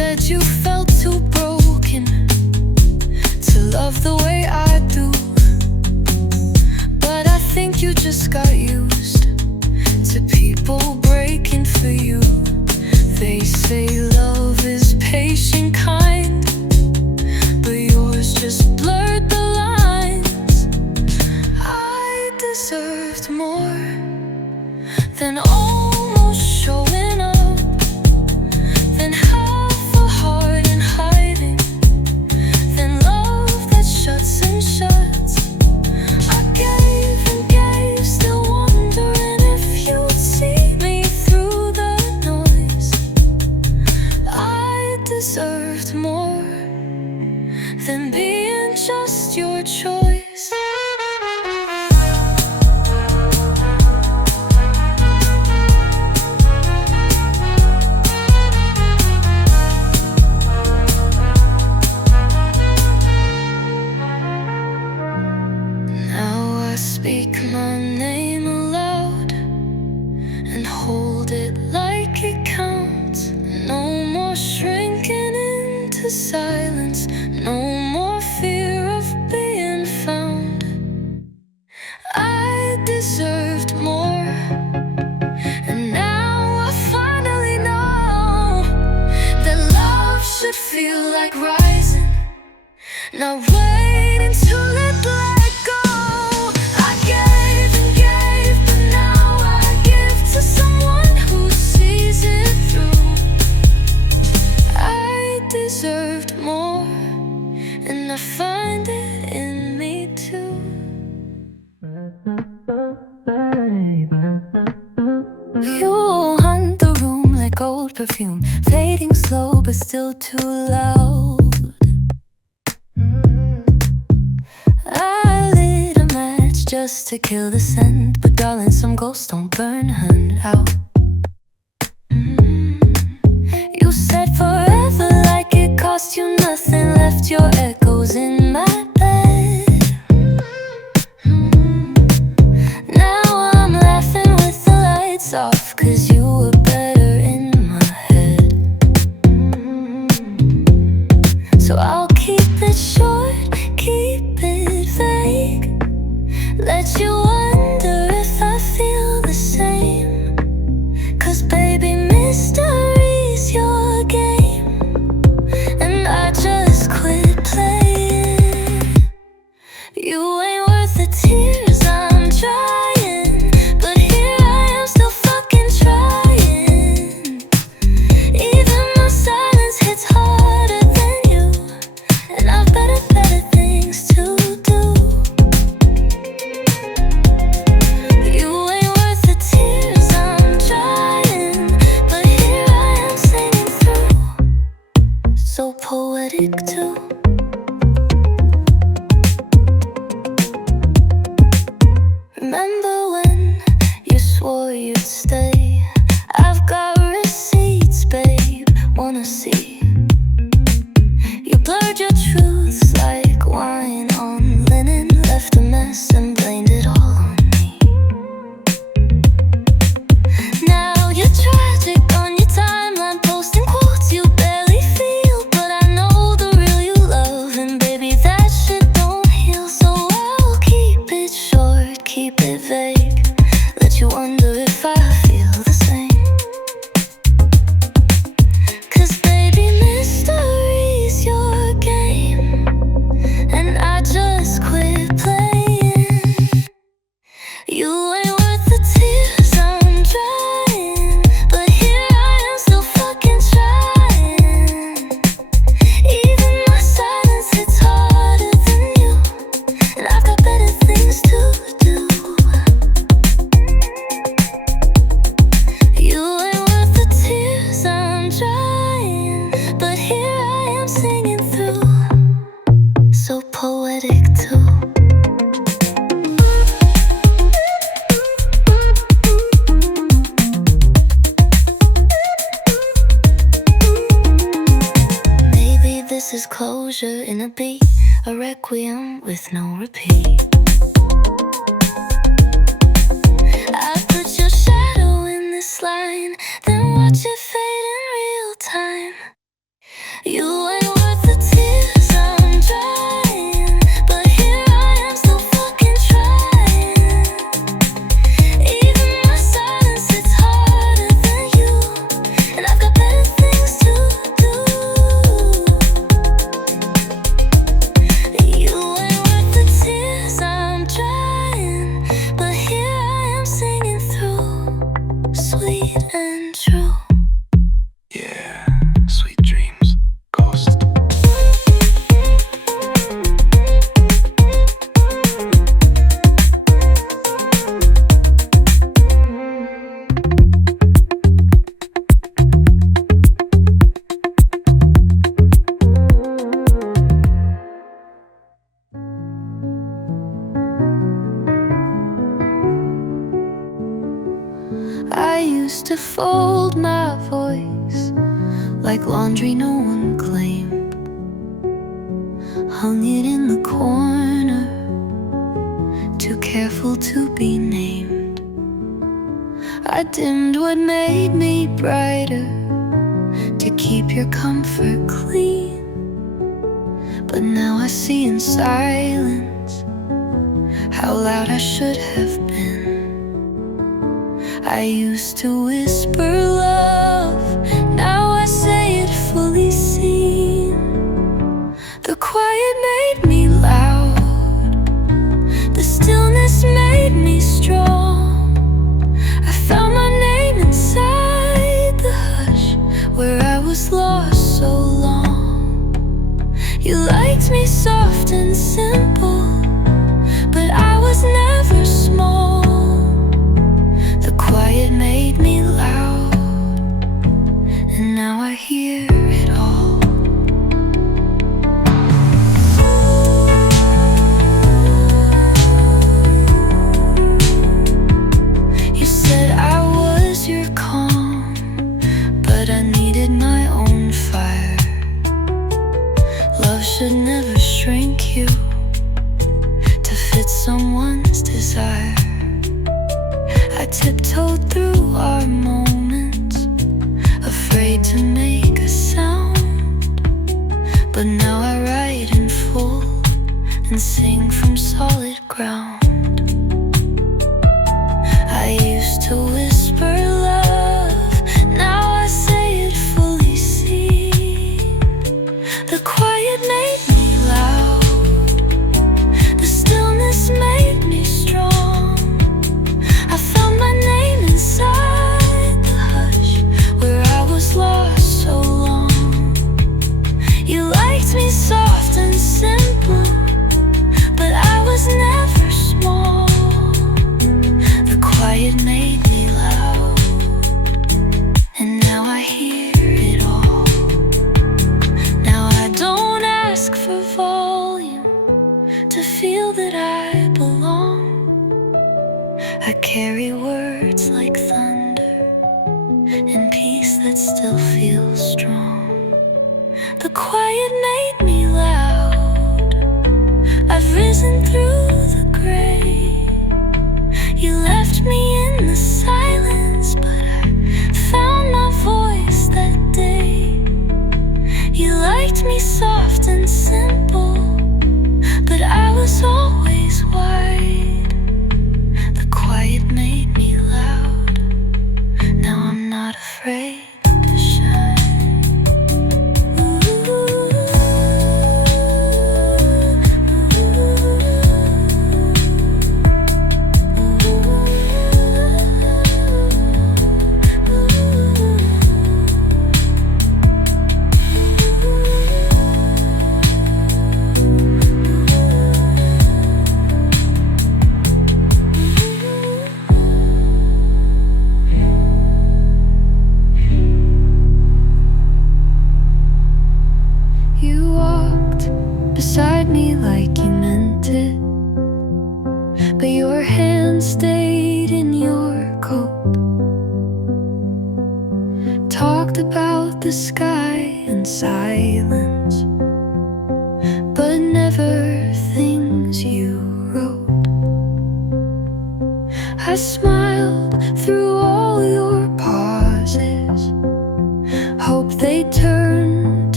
said you felt too broken to love the way I do, but I think you just got used to people breaking for you. They say love is patient, kind, but yours just blurred the lines. I deserved more than almost showing up, than half a heart in hiding, than love that shuts and shuts. I gave and gave, still wondering if you'd see me through the noise. I deserved more than being just your choice. Now I speak my name aloud and hold it like it counts. No more shrinking into silence, no more fear of being found. I deserved more, and now I finally know that love should feel like rising, not waiting to let go. I gave and gave, but now I give to someone who sees it through. I deserved more, and I find it in me too. You hunt the room like old perfume, fading slow but still too loud. I lit a match just to kill the scent, but darling, some ghosts don't burn hand out. You said forever like it cost you nothing, left your echoes in my bed. Now I'm laughing with the lights off, 'cause you were better in my head. So I'll keep it short, keep it vague, let you wonder if I feel the same. 'Cause baby, mystery's your game, and I just quit playing. You ain't worth the tears I'm trying, but here I am still fucking trying. Even my silence hits harder than you, and I've better things to do. You ain't worth the tears I'm trying, but here I am singing through, so poetic too. Remember when you swore you'd stay? I've got receipts, babe, wanna see. You blurred your truths like wine on linen, left a mess and blamed it all on me. Now you're tragic on your timeline, posting quotes you barely feel, but I know the real you love, and baby, that shit don't heal. So I'll keep it short, keep it vague, let you wonder if I feel the same. 'Cause baby, mystery's your game, and I just quit playing. You ain't worth the tears I'm trying, but here I am still fucking trying. Even my silence hits harder than you, and I've got better things to do. You ain't worth the tears I'm trying, but here I am singing through, so poetic too. Maybe this is closure in a beat, a requiem with no repeat. I put your shadow in this line, then watch it fade in real time. You ain't worth the tears I'm drying, but here I am still fucking trying. Even my silence, it's harder than you, and I've got better things to do. You ain't worth the tears I'm drying, but here I am singing through, sweet and true. Yeah, sweet dreams, ghost. I used to fold my voice like laundry no one claimed, hung it in the corner, too careful to be named. I dimmed what made me brighter to keep your comfort clean, but now I see in silence how loud I should have been. I used to whisper love, now I say it fully seen. The quiet made me loud, the stillness made me strong. I found my name inside the hush where I was lost so long. You liked me soft and simple, but I was never small. The quiet made me loud, and now I hear it all. You said I was your calm, but I needed my own fire. Love should never shrink you to fit someone's desire. I tiptoed through our moments, afraid to make a sound, but now I write in full and sing from solid ground. I used to whisper love, now I say it fully seen. The quiet made me loud, the stillness made me strong. I found my name inside the hush where I was lost so long. You liked me soft and simple, but I was never small. The quiet made me loud, and now I hear it all. Now I don't ask for volume to feel that I belong. I carry words like thunder and peace that still feels strong. The quiet made me loud, I've risen through the gray. You left me in the silence, but I found my voice that day. You liked me soft and simple, but I was always wide. The quiet made me loud, now I'm not afraid to shine. You walked beside me like you meant it, but your hand stayed in your coat. Talked about the sky and silence, but never things you wrote. I smiled through all your pauses, hope they turn to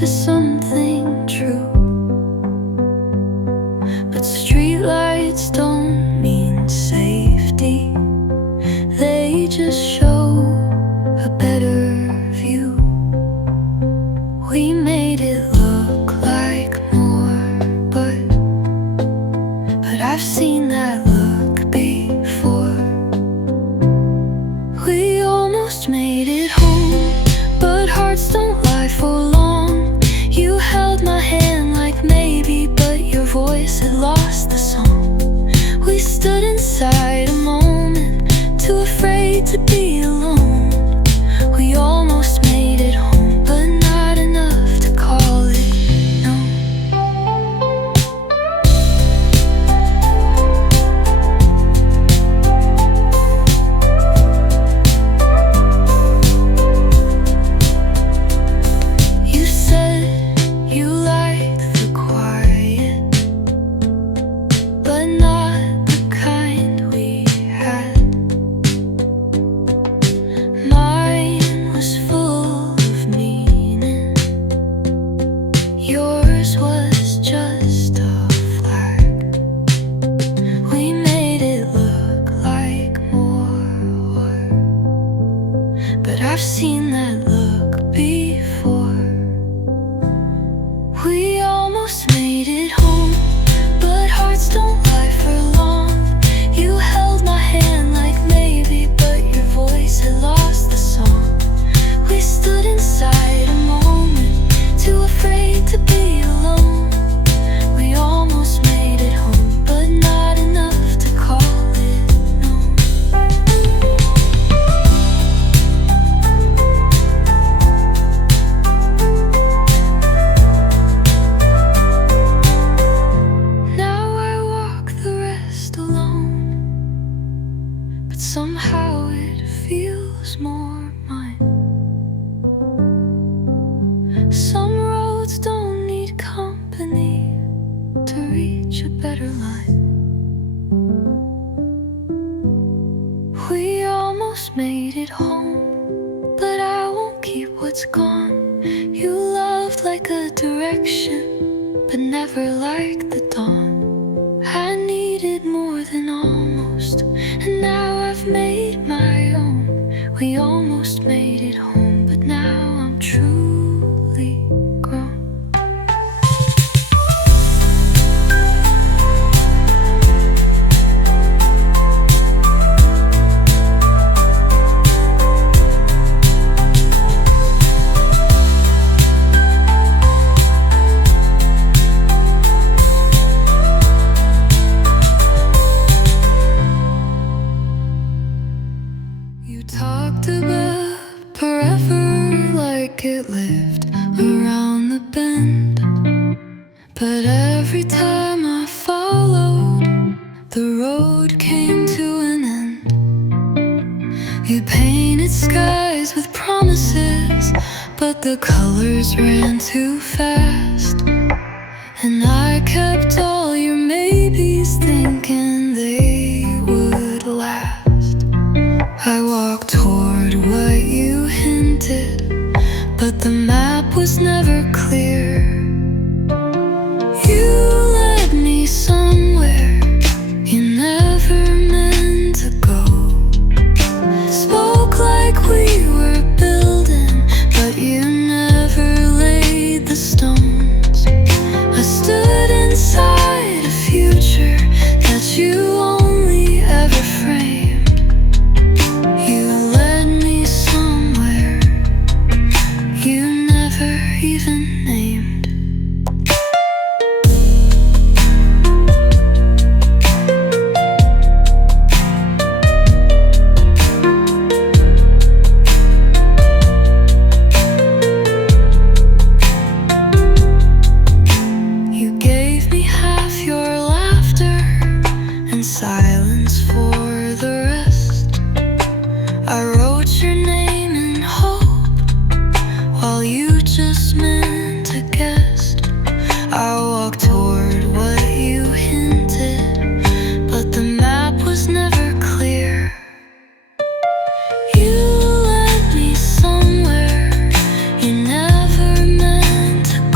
to something true. But streetlights don't mean safety, they just show a better view. We made it look like more, but I've seen that look before. We almost made it home, but hearts don't lie for long. You held my hand like maybe, but your voice had lost the song. We stood inside a moment, too afraid to be alone. We almost made it home, but not enough to call it no. You said you liked the quiet, but not the kind we had. Mine was full of meaning, yours was just a flag. We made it look like more, but I've seen that look before. We almost made it home, but hearts don't lie for long. You held my hand like maybe, but your voice had lost the song. We stood inside a moment, too afraid to be alone. We almost made it home, but not enough to call it no. Now I walk the rest alone, but somehow it feels more mine. Some roads don't need company to reach a better line. We almost made it home, but I won't keep what's gone. You loved like a direction, but never like the dawn. I needed more than almost, and now I've made my own. We almost made it home, but now I'm truly grown. You talked about forever like it lived around the bend, but every time I followed, the road came to an end. You painted skies with promises, but the colors ran too fast. And I kept all your maybes, thinking they would last. I walked toward what you hinted, but the map was never clear. You led me somewhere you never meant to go. Spoke like we were building, but you never laid the stones. I stood inside a future that you only ever framed. You led me somewhere you never even named. You gave me half your laughter and silence for the rest. I wrote your name in hope while you just meant to guess. I walked toward what you hinted, but the map was never clear. You led me somewhere you never meant to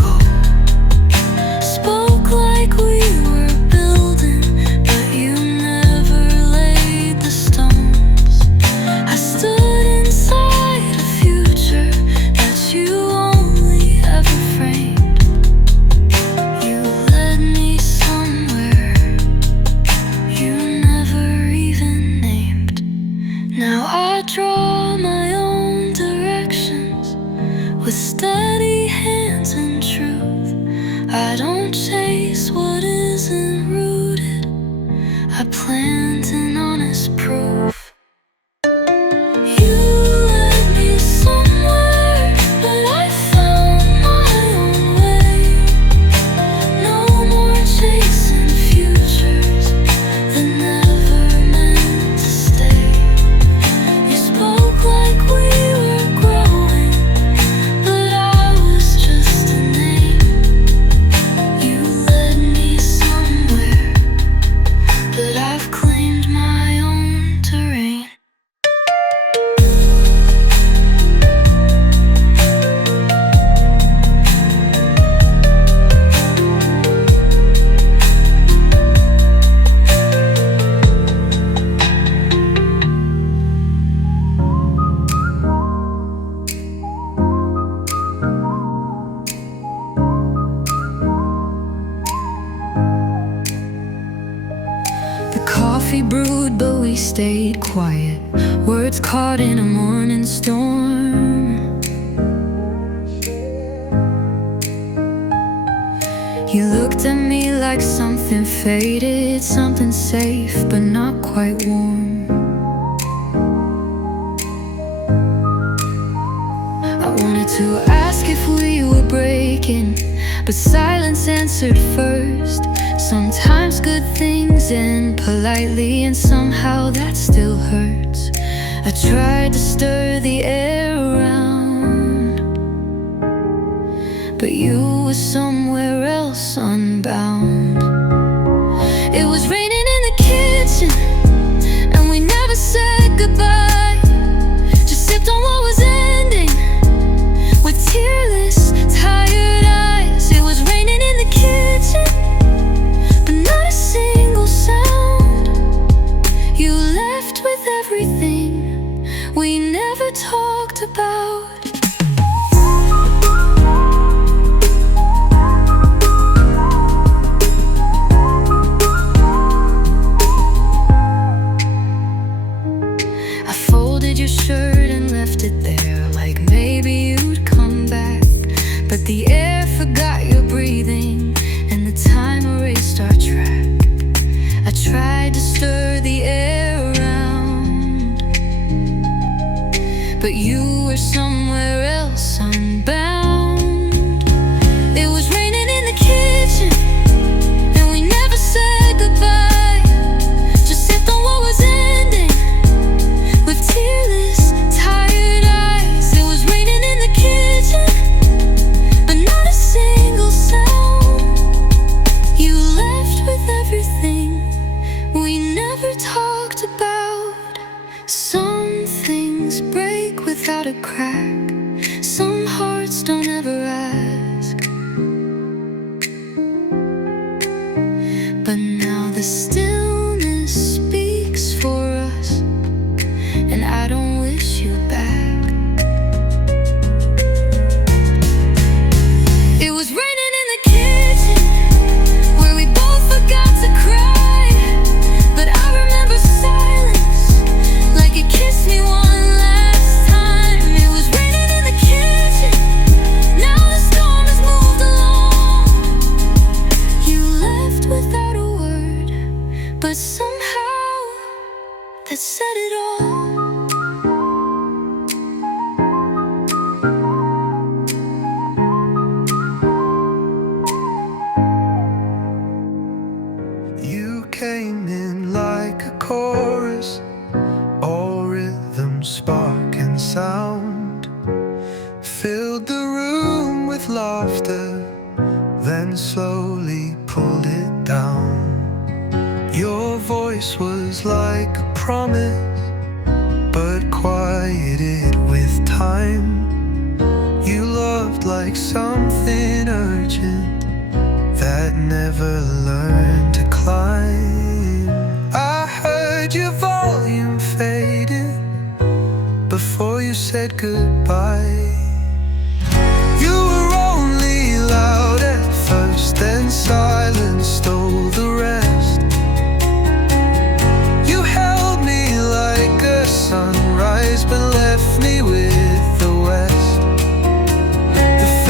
steady hands and truth. I don't chase what isn't rooted. I plant an honest proof. You led me somewhere, but I found my own way. No more chasing futures that never meant to stay. You spoke like we were growing, but I was just a name. You led me somewhere, but I've claimed my own terrain. The coffee brewed, but we stayed quiet. Words caught in a morning storm. You looked at me like something faded, something safe but not quite warm. I wanted to ask if we were breaking, but silence answered first. Sometimes good things end politely, and somehow that still hurts. I tried to stir the air around, but you were somewhere else, unbound. It was raining in the kitchen, and we never said goodbye. Just sipped on what was ending with tearless, tired eyes. It was raining in the kitchen, but not a single sound. You left with everything we never talked about. I folded your shirt and left it there, like maybe you'd come back. But the air forgot your breathing, and the time erased our track. I tried to stir the air around, but you were somewhere else, unbound. It was raining in the kitchen, and we never said goodbye. Just sipped on what was ending with tearless, tired eyes. It was raining in the kitchen, but not a single sound. You left with everything we never talked about. Some things break without a crack. Some hearts don't ever ask. But now the stillness speaks for us, and I don't wish you back. It was raining in the kitchen, where we both forgot to cry. But I remember silence, like it kissed me one last time. It was raining in the kitchen, now the storm has moved along. You left without a word, but somehow that said it all. You came in like a chorus, all rhythm, spark and sound. Filled the room with laughter, then slowly pulled it down. Your voice was like a promise, but quieted with time. You loved like something urgent that never learned to climb. I heard your volume fading before you said goodbye. You were only loud at first, then silence stole the rest. You held me like a sunrise, but left me with the west. The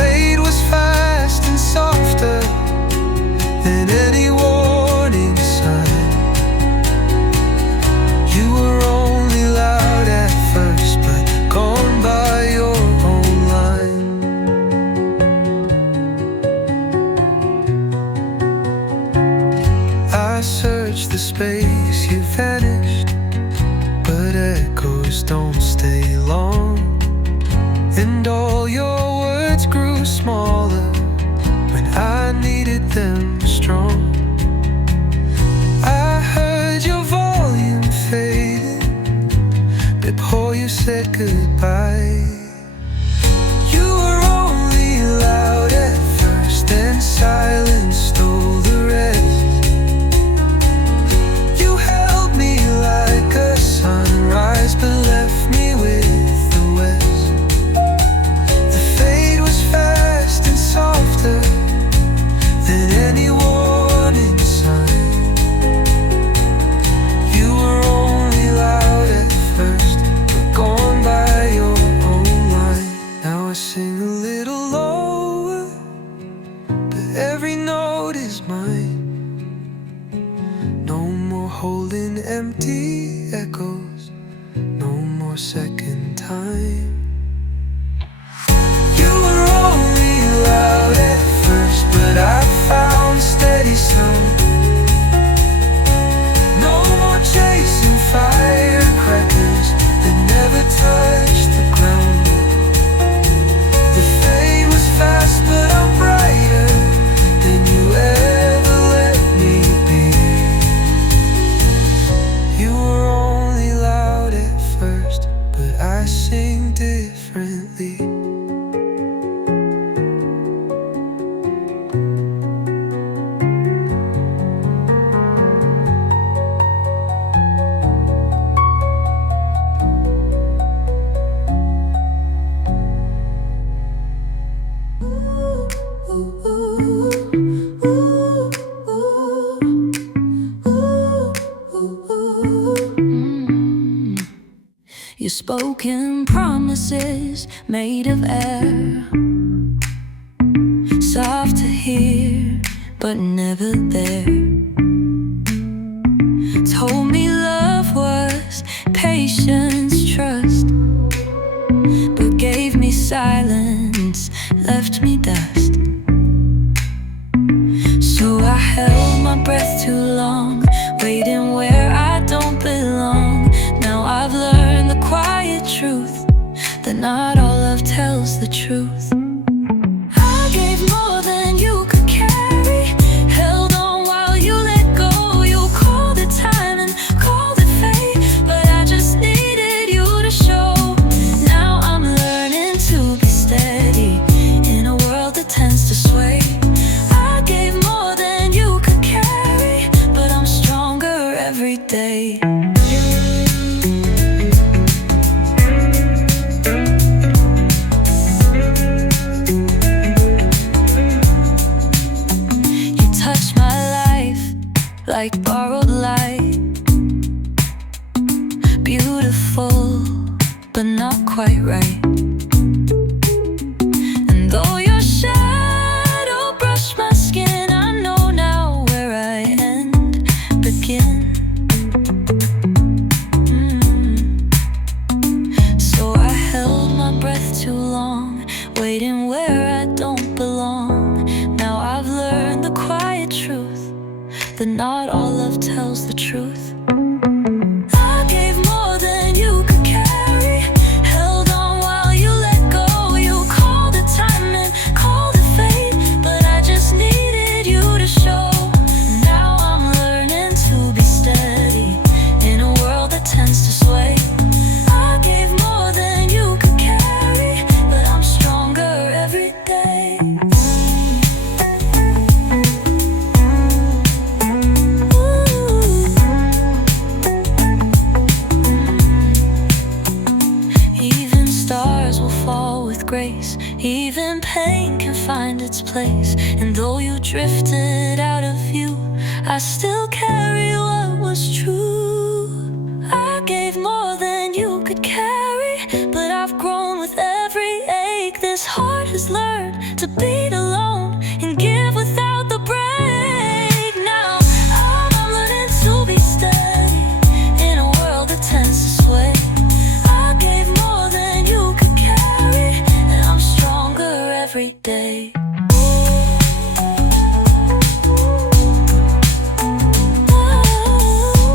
space you vanished, but echoes don't stay long. And all your words grew smaller when I needed them strong. I heard your volume fading before you said goodbye. You were only loud at first, then silence stole the rest. You held me like a sunrise, but left me with the west. The fade was fast and softer than any warning sign. You were only loud at first, but gone by your own line. Now I sing a little lower, but every note is mine. No more holding empty echoes, no more second time. You were only loud at first, but I found steady sound. No more chasing firecrackers that never touched the ground. The fade was fast, but I'm brighter than you ever let me be. You were only loud at first, but I sing differently. Your spoken promises made of air, soft to hear, but never there. Told me love was patience, trust, but gave me silence, left me dust. So I held my breath too long, waiting where I don't belong. Now I've learned the quiet truth, that not all love tells the truth. I gave more than you could carry, held on while you let go. You called it time and called it fate, but I just needed you to show. Now I'm learning to be steady in a world that tends to sway. I gave more than you could carry, but I'm stronger every day. Like borrowed light, beautiful, but not quite right. And though your shadow brushed my skin, I know now where I end, begin. So I held my breath too long, waiting where I don't belong. Now I've learned the quiet truth, that not all love tells the truth. I gave more than you could carry, held on while you let go. You called it time and called it fate, but I just needed you to show. Now I'm learning to be steady in a world that tends to sway. I gave more than you could carry, but I'm stronger every day. Grace, even pain can find its place. And though you drifted out of view, I still carry what was true. I gave more than you could carry, but I've grown with every ache. This heart has learned to beat alone and give without the break. Now I'm learning to be steady in a world that tends to sway. I gave more than you could carry, every day.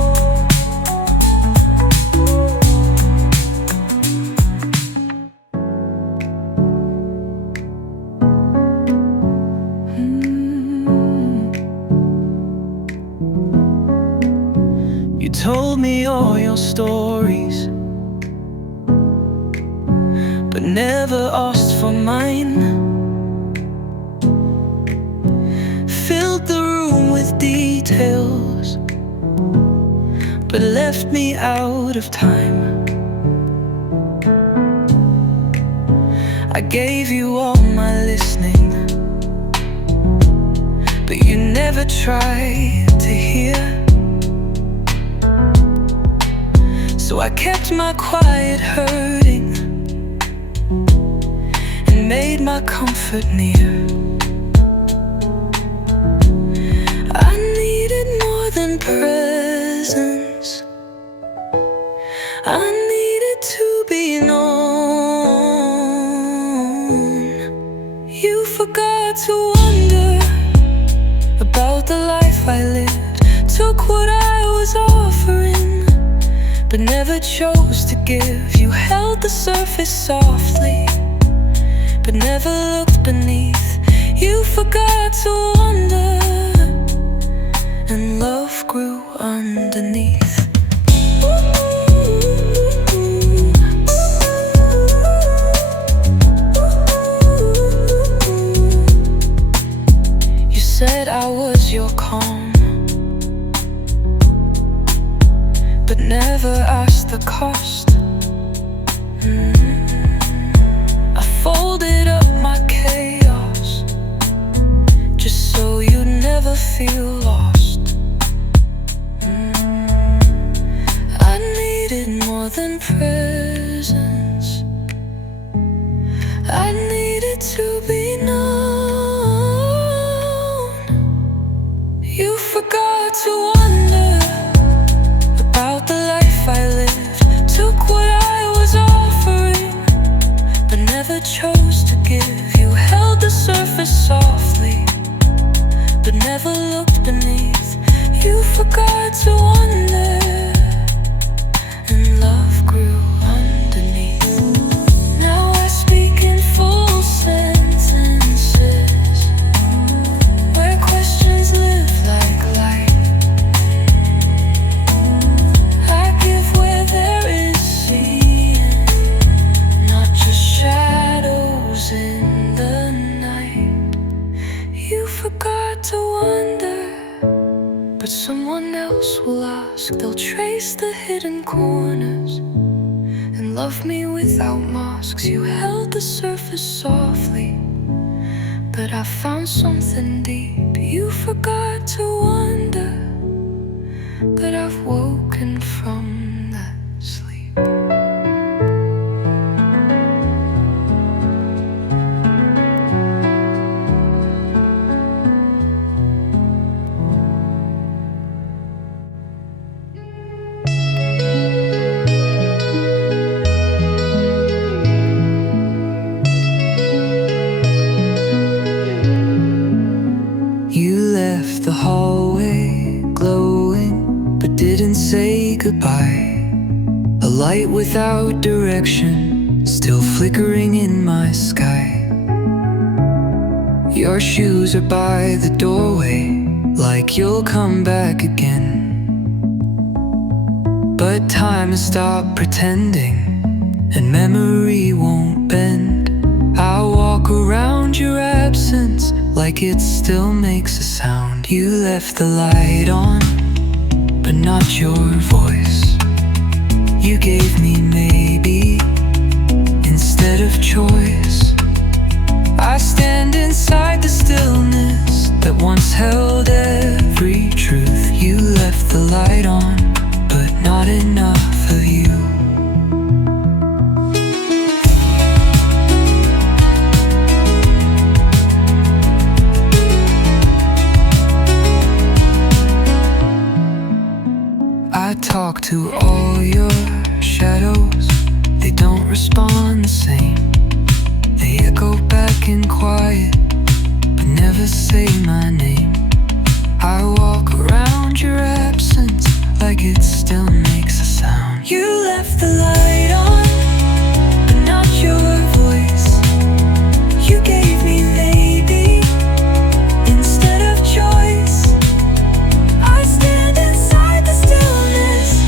told me all your stories, but never asked for mine. Filled the room with details, but left me out of time. I gave you all my listening, but you never tried to hear. So I kept my quiet hurting and made my comfort near. I needed more than presence, I needed to be known. You forgot to wonder about the life I lived, took what I was offering, but never chose to give. You held the surface softly, but never looked beneath. You forgot to wonder, and love grew underneath. You said I was your calm, but never asked the cost. I folded up my chaos just so you'd never feel lost. I needed more than presence, I needed to be known. You forgot to wonder about the life I lived, took what I was offering, but never chose to give. You held the surface softly, but never looked beneath. You forgot to wonder, and love grew underneath. Now I speak in full sentences, where questions live like light. I give where there is seeing, not just shadows in the night. You forgot to wonder, but someone else will ask. They'll trace the hidden corners and love me without masks. You held the surface softly, but I found something deep. You forgot to wonder, but I've woken from that sleep. You left the hallway glowing, but didn't say goodbye. A light without direction, still flickering in my sky. Your shoes are by the doorway, like you'll come back again. But time has stopped pretending, and memory won't bend. I'll walk around your absence like it still makes a sound. You left the light on, but not your voice. You gave me maybe instead of choice. I stand inside the stillness that once held every truth. You left the light on, but not enough of you. I talk to all your shadows, they don't respond the same. They echo back in quiet, but never say my name. I walk around your absence like it still makes a sound. You left the light on, but not your voice. You gave me maybe instead of choice. I stand inside the stillness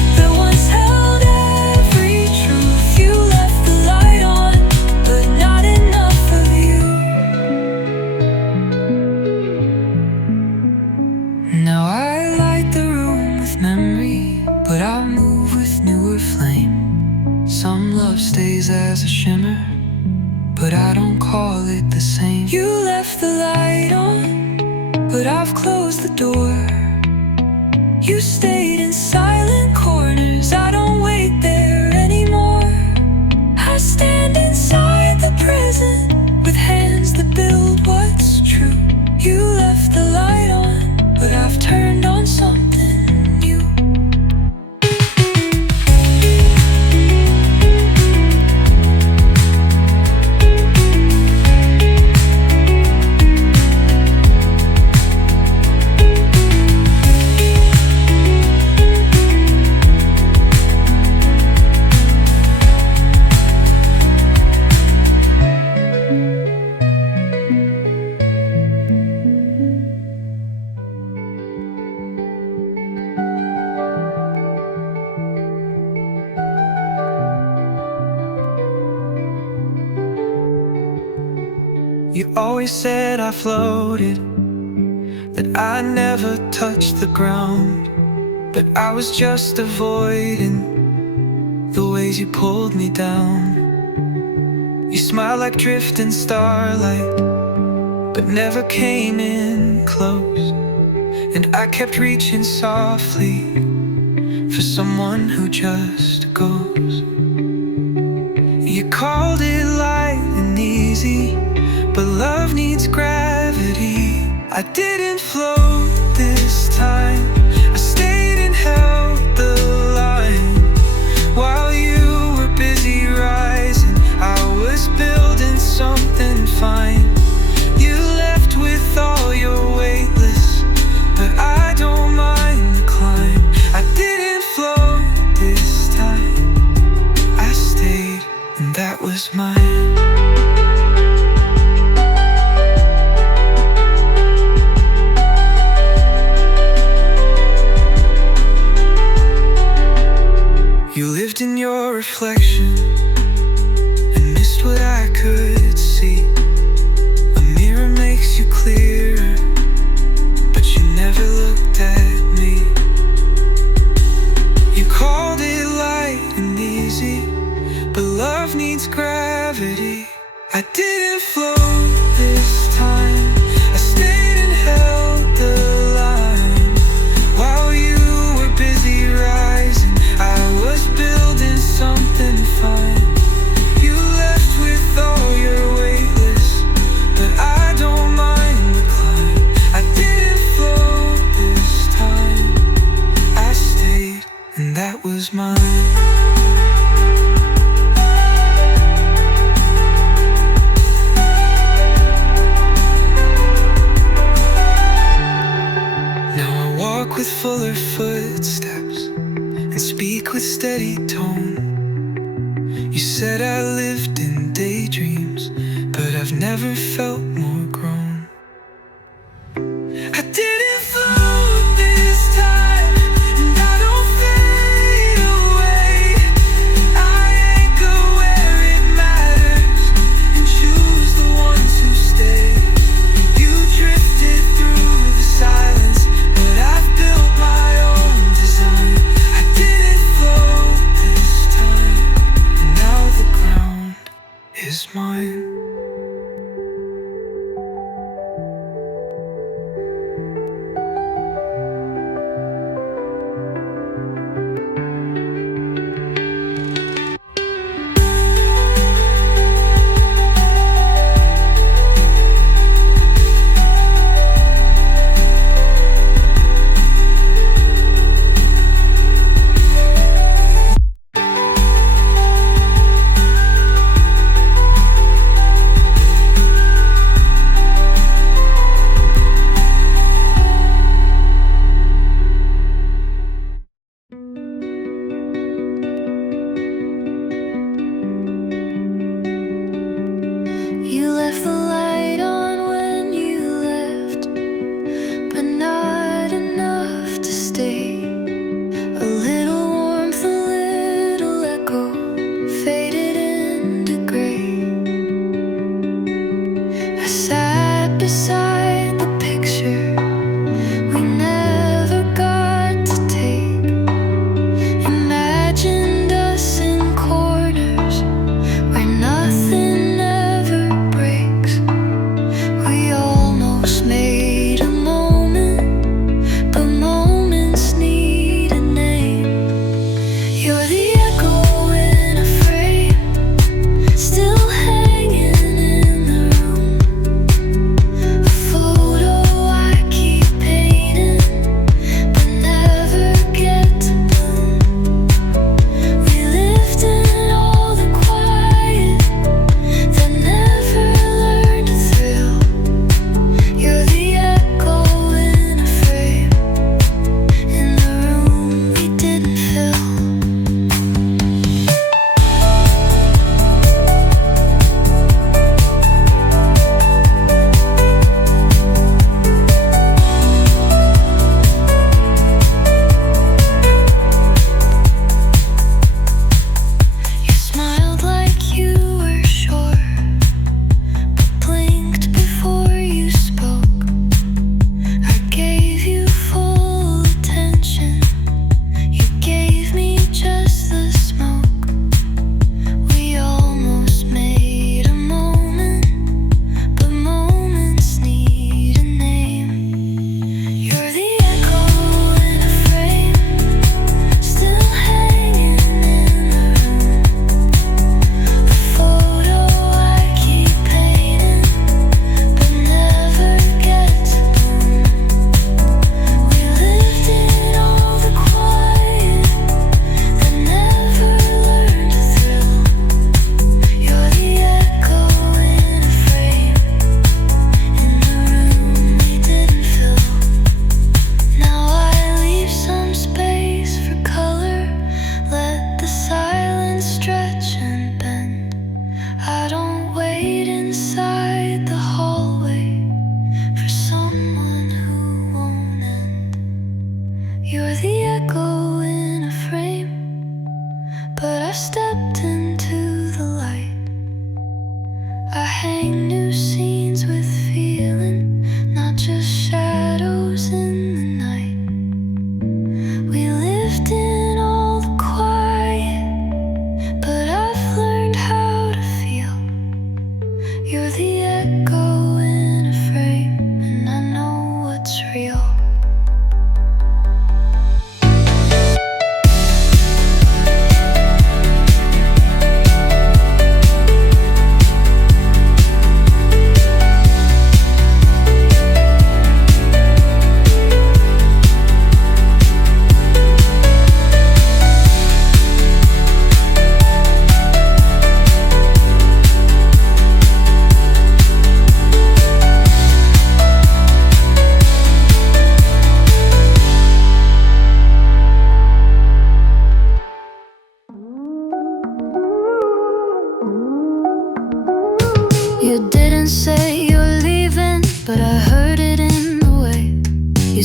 left the light on, but I've closed the door. You stayed in silent corners, I don't wait there anymore. I stand inside the present with hands that build what's true. You left the light on, but I've turned on something new. You always said I floated, that I never touched the ground, but I was just avoiding the ways you pulled me down. You smiled like drifting starlight, but never came in close, and I kept reaching softly for someone who just goes. You called it light and easy, but love needs gravity. I didn't float this time, I stayed and held the line. While you were busy rising, I was building something fine. You left with all your weightless, but I don't mind the climb. I didn't float this time, I stayed, and that was mine. You lived in your reflection and missed what I could see. A mirror makes you clearer, but you never looked at me. You called it light and easy, but love needs gravity. I didn't float this time, I stayed and held the line. While you were busy rising, I was building something fine. You left with all your weightless, but I don't mind the climb. I didn't float this time, I stayed, and that was mine. With fuller footsteps and speak with steady tone. You said I lived in daydreams, but I've never felt more grown. I didn't float this time, and I don't fade away. I anchor where it matters and choose the ones who stay. You drifted through the silence, but I've built my own design. I didn't float this time, and now the ground is mine. You left the light on when you left, but not enough to stay. A little warmth, a little echo, faded into gray. I sat beside the picture we never got to take. Imagined us in corners where nothing ever breaks. We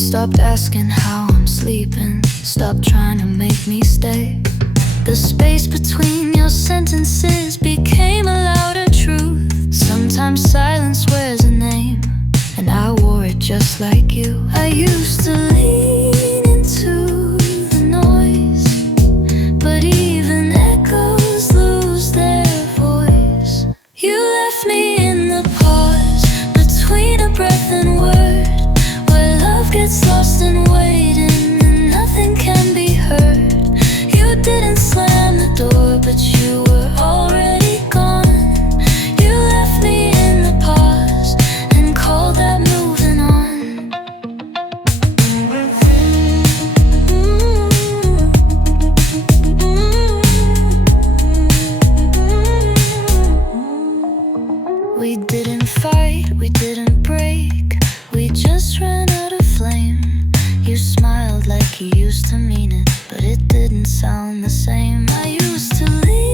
Stopped asking how I'm sleeping. Stopped trying to make me stay. The space between your sentences became a louder truth. Sometimes silence wears a name, and I wore it just like you. I used to lean into the noise, but even echoes lose their voice. You left me in the pause between a breath and word, where love gets lost in waiting and nothing can be heard. You didn't slam the door, but you were already gone. You left me in the pause and called that moving on. We didn't fight, we didn't break, we just ran out of flame. You smiled like you used to mean it, but it didn't sound the same. I used to leave